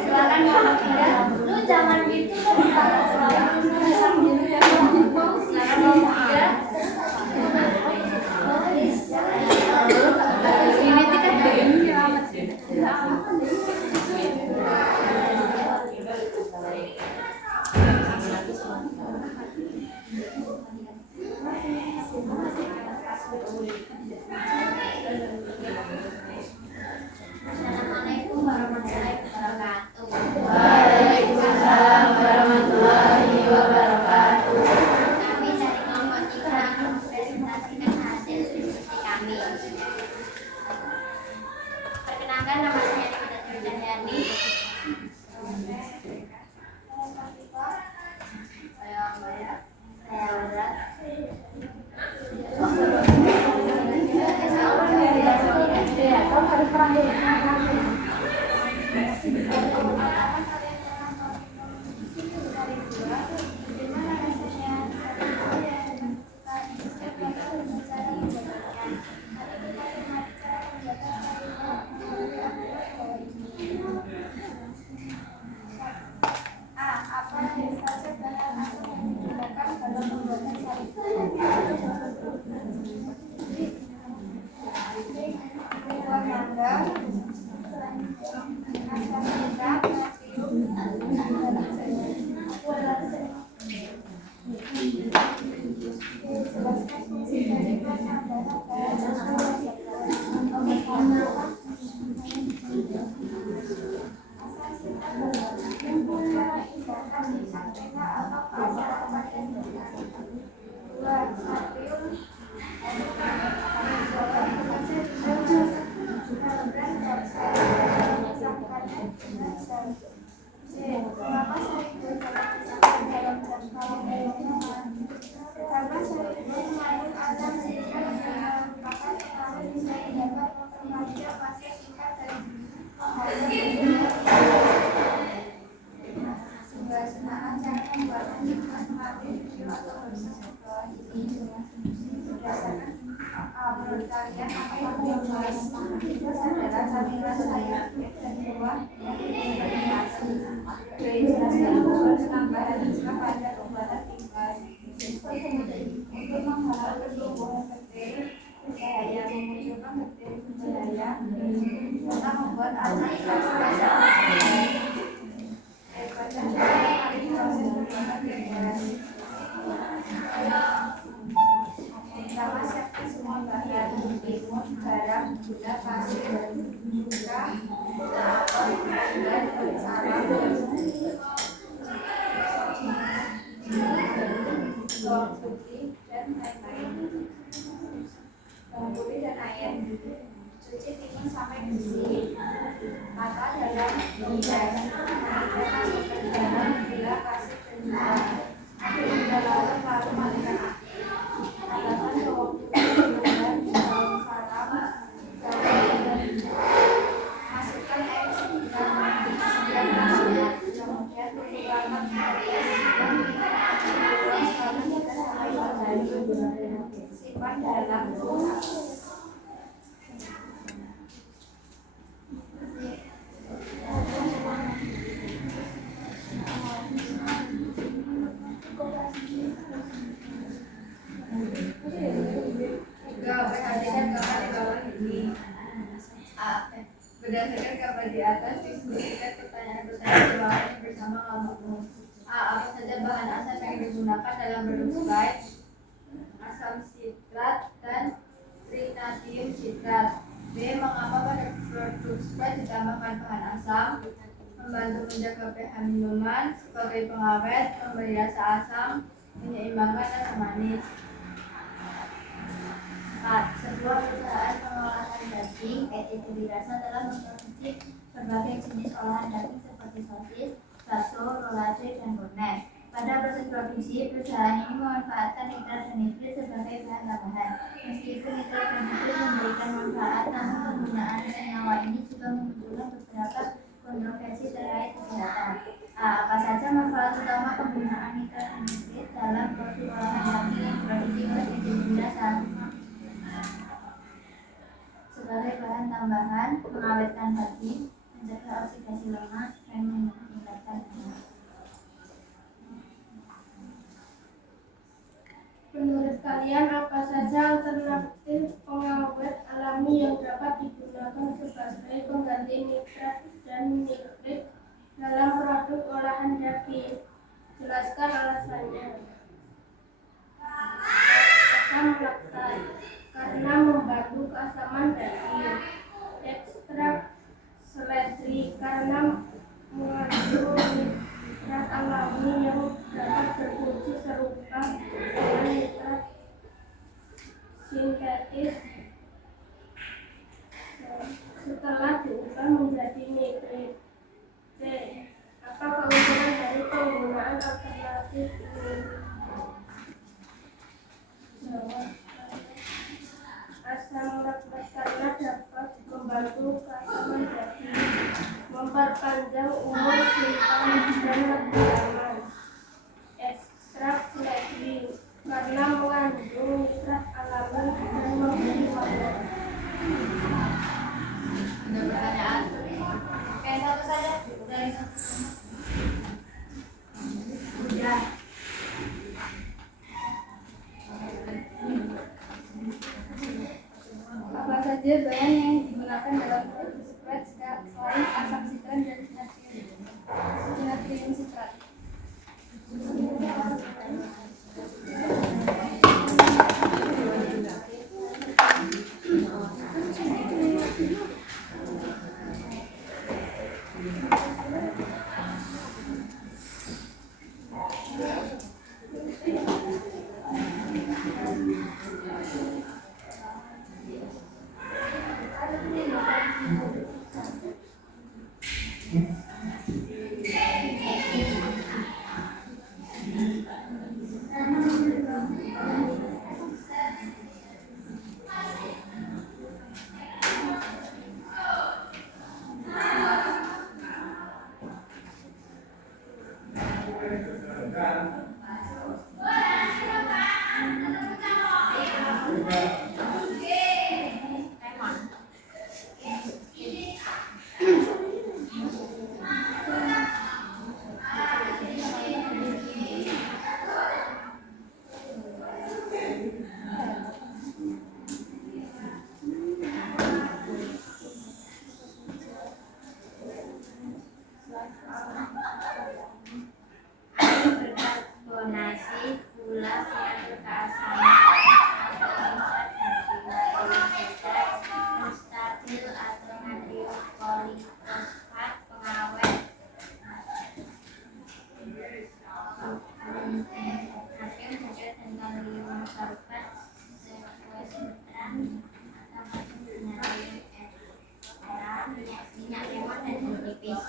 Silakan kelompok tiga. Lu jangan gitu kan Silakan kelompok tiga. Ini tidak begini Assalamualaikum warahmatullahi wabarakatuh. Waalaikumsalam warahmatullahi wabarakatuh. Menurut kalian apa yang membuat kesadaran camilan saya dan buah dijelaskan bahwa penambahan jika pada pembuatan tingkat untuk menghalau pertumbuhan bakteri berbahaya, memunculkan bakteri berbahaya, serta membuat administrasi daripada kali proses pembuatan regenerasi. Pertama, siapkan semua bahan timun, garam, gula, pasir, cuka, apel, dan salam, bawang putih dan lain-lain. Bawang putih dan air. Cuci timun sampai bersih. Tata dalam gas. Masukkan garam, gula, pasir, dan cuka. Hingga lalu matikan api. Tambahkan bawang putih dan bawang salam, garam, dan masukkan air sekitar 9 menit. Kemudian tunggu lama meres dan dibuang selama 3 sampai 4 hari. Simpan dalam kulkas. Perhatikan gambar di bawah ini. Berdasarkan gambar di atas, diskusikan pertanyaan-pertanyaan di bawah ini bersama kelompokmu. Apa saja bahan asam yang digunakan dalam berukspait? Asam sitrat dan trinatium sitrat. B. Mengapa pada berukspait ditambahkan bahan asam? Membantu menjaga pH minuman, sebagai pengawet, memberi rasa asam, menyeimbangkan rasa manis. 4. Sebuah perusahaan pengolahan daging PT Turirasa telah memproduksi berbagai jenis olahan daging seperti sosis, bakso, rolade, dan bonek. Pada proses produksi, perusahaan ini memanfaatkan nitrat dan nitrit sebagai bahan tambahan. Meskipun nitrat dan nitrit memberikan manfaat, namun penggunaan senyawa ini juga memunculkan beberapa kontroversi terkait kesehatan. Apa saja manfaat utama penggunaan nitrat dan nitrit dalam produk olahan daging yang diproduksi oleh PT Turirasa? Sebagai bahan tambahan, mengawetkan daging, mencegah oksidasi lemak, dan meningkatkan lemak. Menurut kalian, apa saja alternatif pengawet alami yang dapat digunakan sebagai pengganti nitrat dan nitrit dalam produk olahan daging? Jelaskan alasannya. Asam laktat karena membantu keasaman daging. Ekstrak seledri karena mengandung nitrat alami yang dapat berfungsi serupa dengan nitrat sintetis setelah diubah menjadi nitrit. C. Apa keuntungan dari penggunaan alternatif ini? Jawab. Asam laktat karena dapat membantu keasaman daging, memperpanjang umur simpan dan lebih aman. Ekstrak seledri karena mengandung nitrat alami dan memberi warna. Ada pertanyaan? Oke, satu saja dari satu. Ya. saja bahan yang digunakan dalam spread selain asam sitrat dan natrium sitrat? Karbonasi, gula, mengandung keasaman, stabil atau natrium polifosfat, pengawet, natrium hidrat dan kalium sorbat, sekuestran atau natrium minyak lemon dan nipis.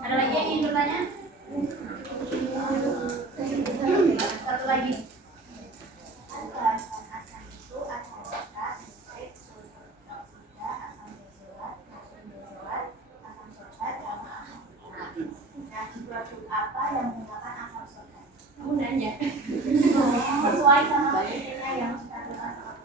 Ada lagi yang ingin bertanya? Satu lagi. Asam itu asam lambda, nitrit, sulfur oksida, asam benzoat, natrium benzoat, asam sorbat, sama asam urat. Nah, produk apa yang menggunakan asam sorbat? Kamu nanya. Sesuai sama bagiannya yang sudah kita sebutkan.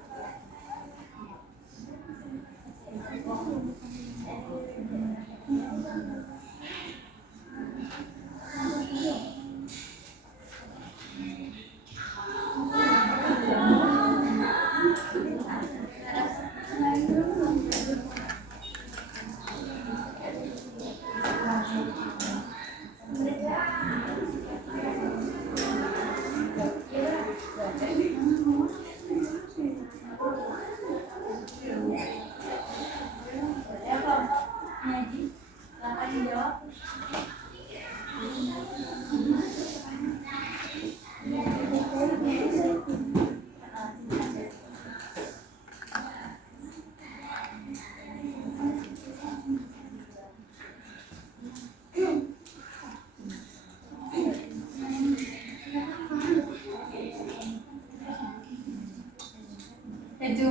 Keju.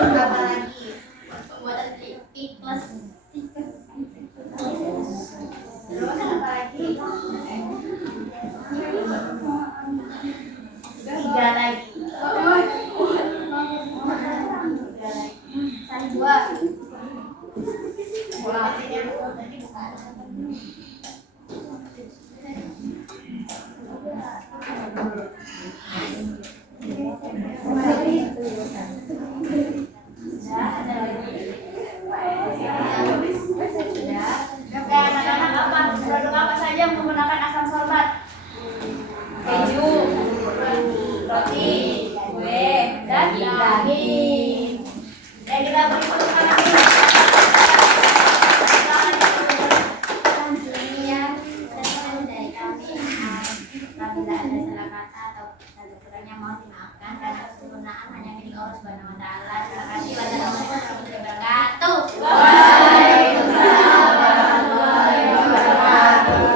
Apa lagi? Pembuatan iklas. Terus apa lagi? Tiga lagi. Satu dua. Produk apa saja yang menggunakan asam sorbat? Keju. Roti, kue, daging. Ya, kita beri tepuk tangan dulu. Demikian teman dari kami. Apabila ada salah kata atau kata kurangnya mohon dimaafkan karena kesempurnaan hanya milik Allah Subhanahu wa taala. Terima kasih. Wassalamualaikum warahmatullahi wabarakatuh. Waalaikumsalam warahmatullahi wabarakatuh.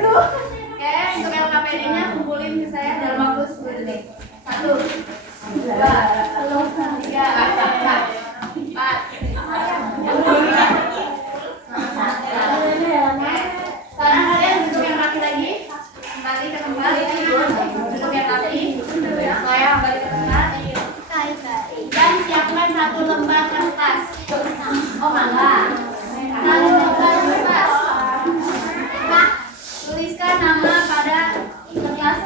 Oke, untuk LKPD-nya kumpulin ke saya dalam waktu 10 detik. 1, 2, 3, 4. Sekarang kalian duduk yang rapi lagi. Kembali ke tempat. Duduk yang rapi. Saya kembali ke tempat. Dan siapkan satu lembar kertas. Oh, mangga. Satu lembar kertas. Tuliskan nama pada sekelas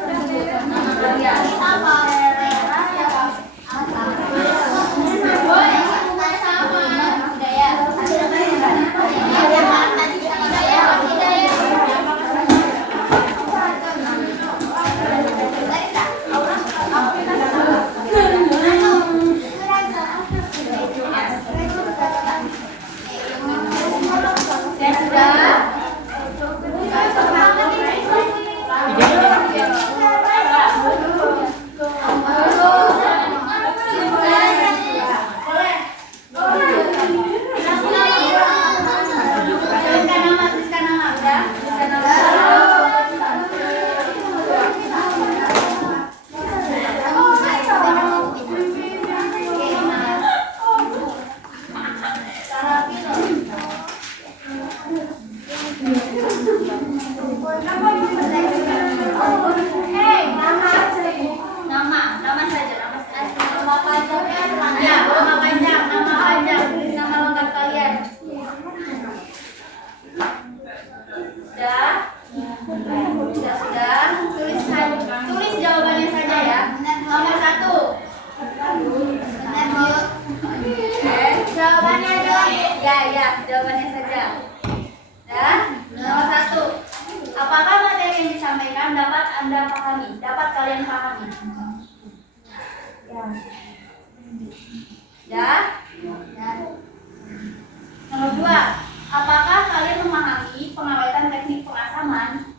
Apakah kalian memahami pengawetan teknik pengasaman?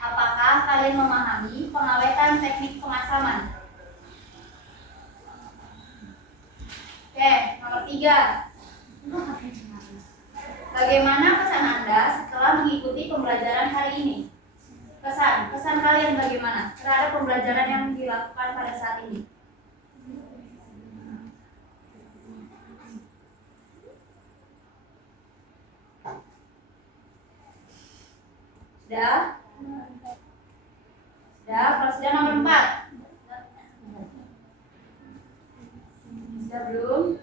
Apakah kalian memahami pengawetan teknik pengasaman? Oke, nomor 3. Bagaimana pesan Anda setelah mengikuti pembelajaran hari ini? Pesan kalian bagaimana terhadap pembelajaran yang dilakukan pada saat ini? Sudah? Kalau sudah nomor 4. Sudah belum?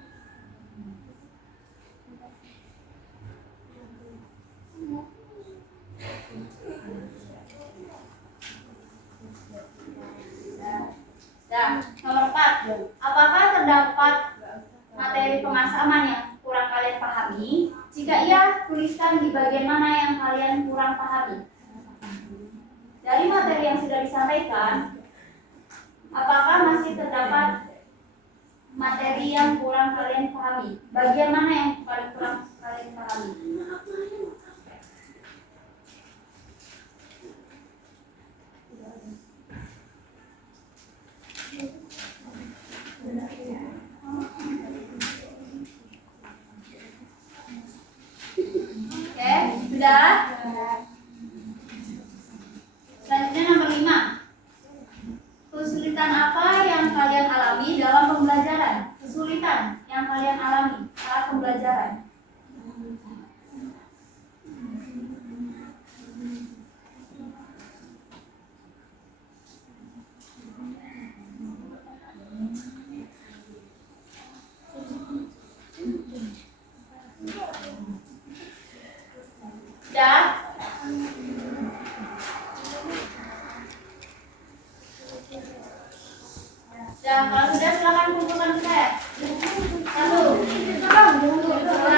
Nomor 4. Apakah terdapat materi pengasaman yang kurang kalian pahami? Jika iya, tuliskan di bagian mana yang kalian kurang pahami. Dari materi yang sudah disampaikan, apakah masih terdapat materi yang kurang kalian pahami? Bagian mana yang paling kurang kalian pahami? Oke, sudah? Selanjutnya nomor 5. Kesulitan apa yang kalian alami dalam pembelajaran? Kesulitan yang kalian alami saat pembelajaran. Sudah? Kalau sudah silakan kumpulkan ke saya. 1, 2, 3, 4, 5, 6, 7, 8.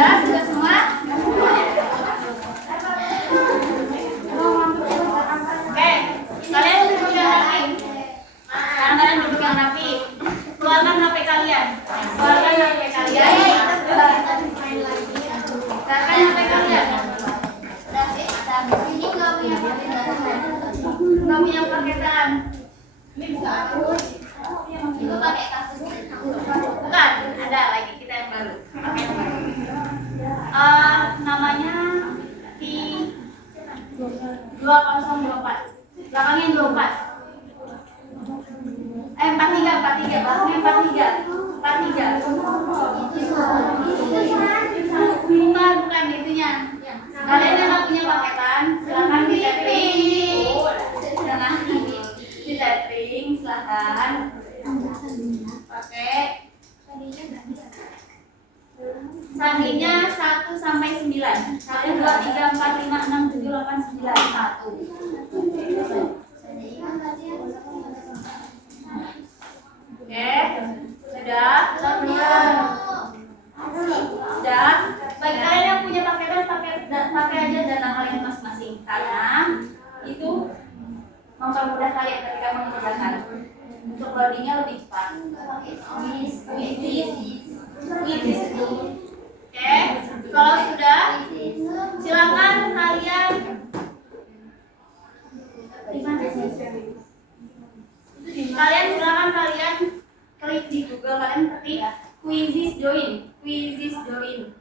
Sudah semua? Oke, kalian duduk yang rapi. Sekarang kalian duduk yang rapi. Keluarkan HP kalian. Keluarkan HP kalian. Keluarkan HP kalian. Ini nggak punya Nggak punya paketan. Ini bukan aku. itu pakai kasus. Bukan, ada lagi kita yang baru. Pakai yang baru. Namanya di 2024. Belakangnya 24. 43. Belakangnya 43. Bukan itunya. Kalian yang nggak punya paketan, silakan di tethering, silakan. Oke. Sandinya 1 sampai 9. 1, 2, 3, 4, 5, 6, 7, 8, 9. 1. Oke. Sudah? Sudah. Bagi kalian yang punya paketan, pakai aja dana kalian masing-masing, karena itu mempermudah kalian ketika mengerjakan. Untuk loadingnya lebih cepat. Oke, kalau sudah, silakan kalian klik di Google, kalian ketik Quizzes join. Iya.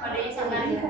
Kodenya sama ya.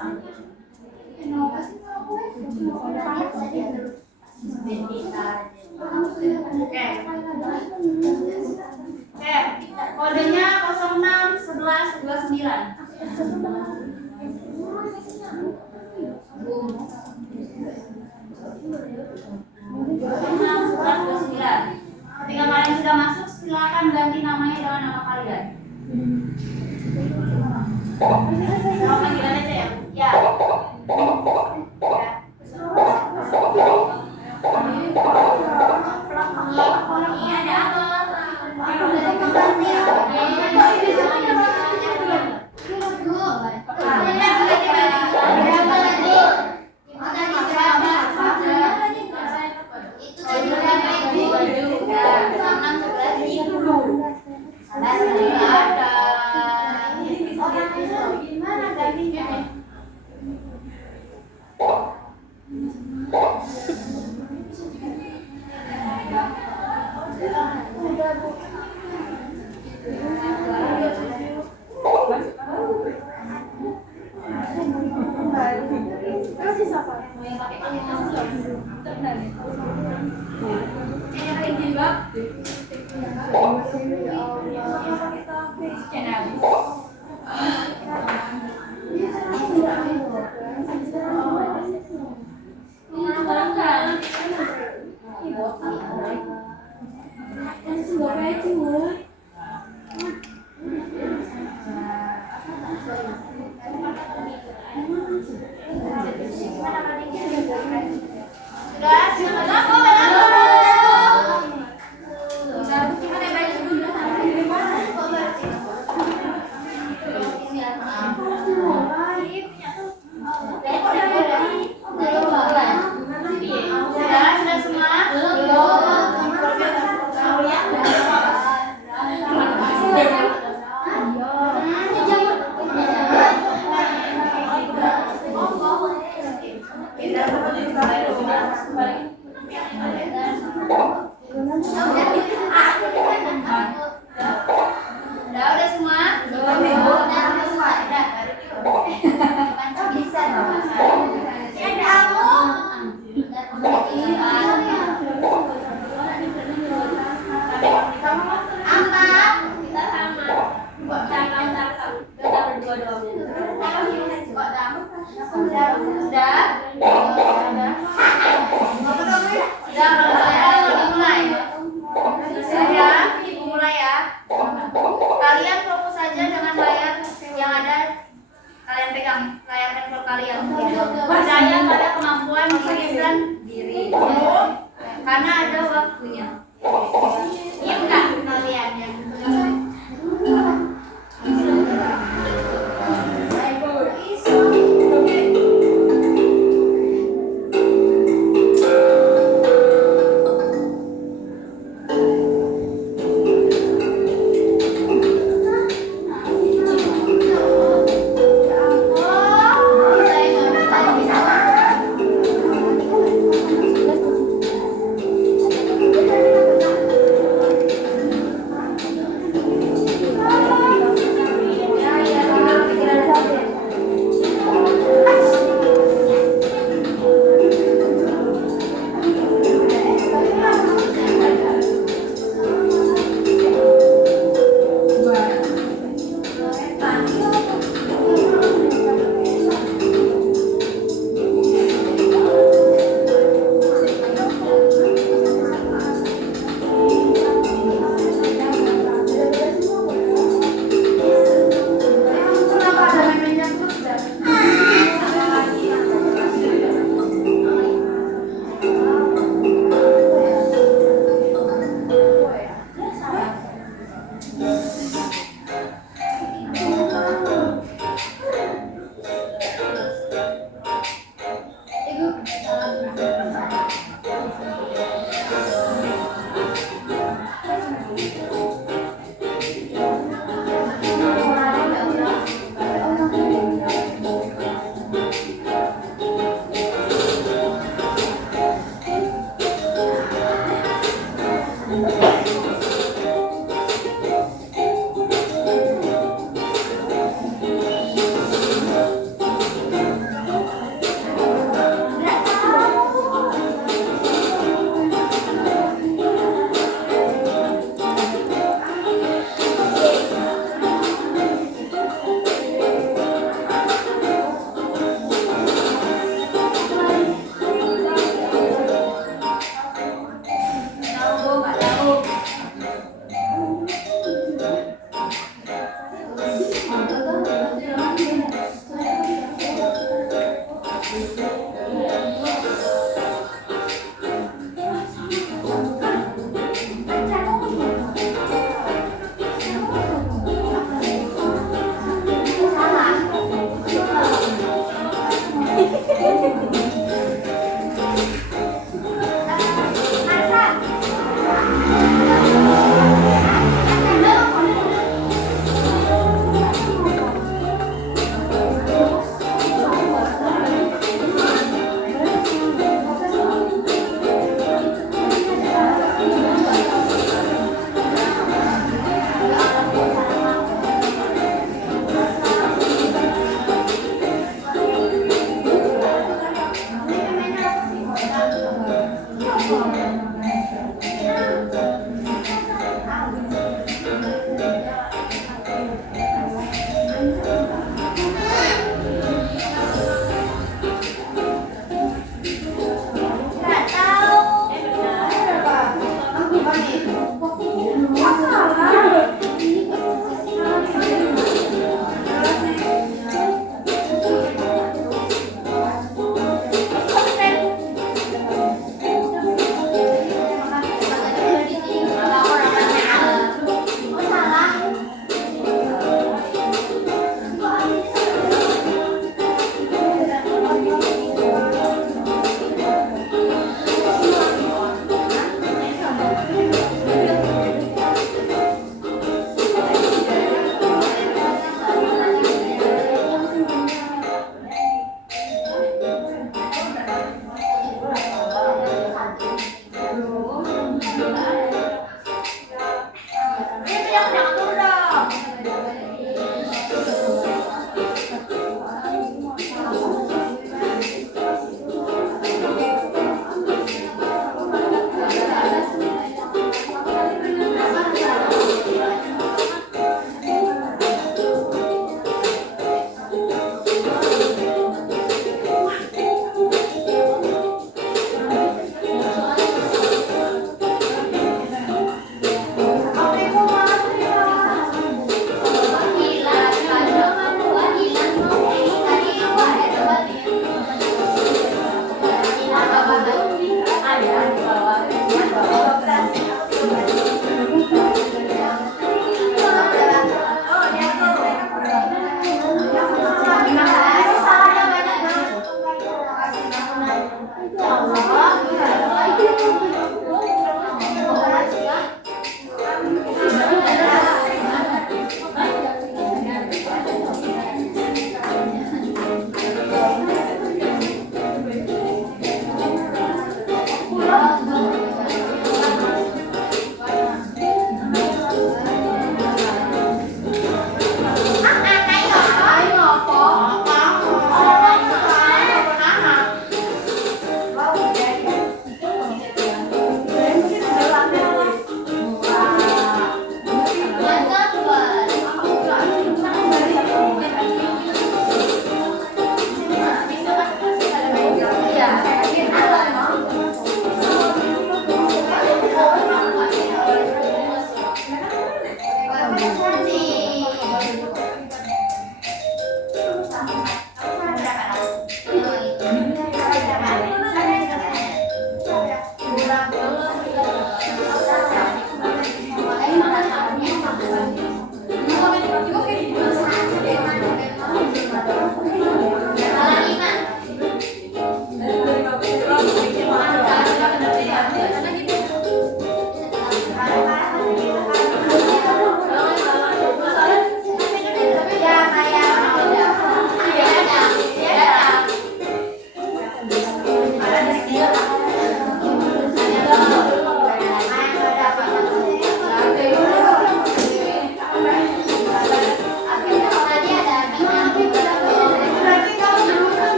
Oke, kodenya 06 11 29. 06 11 29. Ketika kalian sudah masuk, silakan ganti namanya dengan nama kalian. Nama panggilan aja ya? Ya. Ini ada apa? Udah semua? Bisa dong. Ada mulai ya. Kalian fokus saja dengan layar yang ada. Kalian pegang layar handphone kalian. Percaya pada kemampuan mengendalikan diri. Karena ada waktunya. Iya enggak kalian yang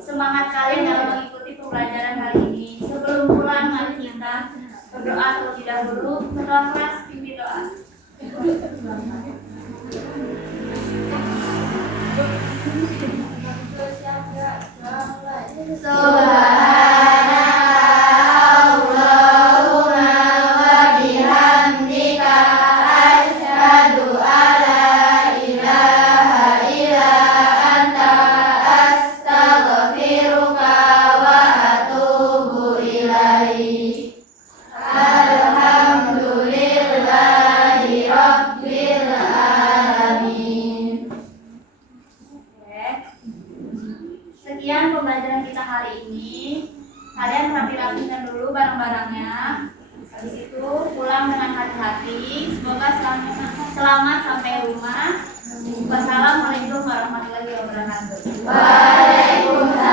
Semangat kalian dalam mengikuti pembelajaran hari ini. Sebelum pulang, mari kita berdoa terlebih dahulu. Ketua kelas pimpin doa. Sekian pembelajaran kita hari ini. Kalian rapi-rapikan dulu barang-barangnya. Habis itu pulang dengan hati-hati. Semoga selamat sampai rumah. Wassalamualaikum warahmatullahi wabarakatuh. Waalaikumsalam.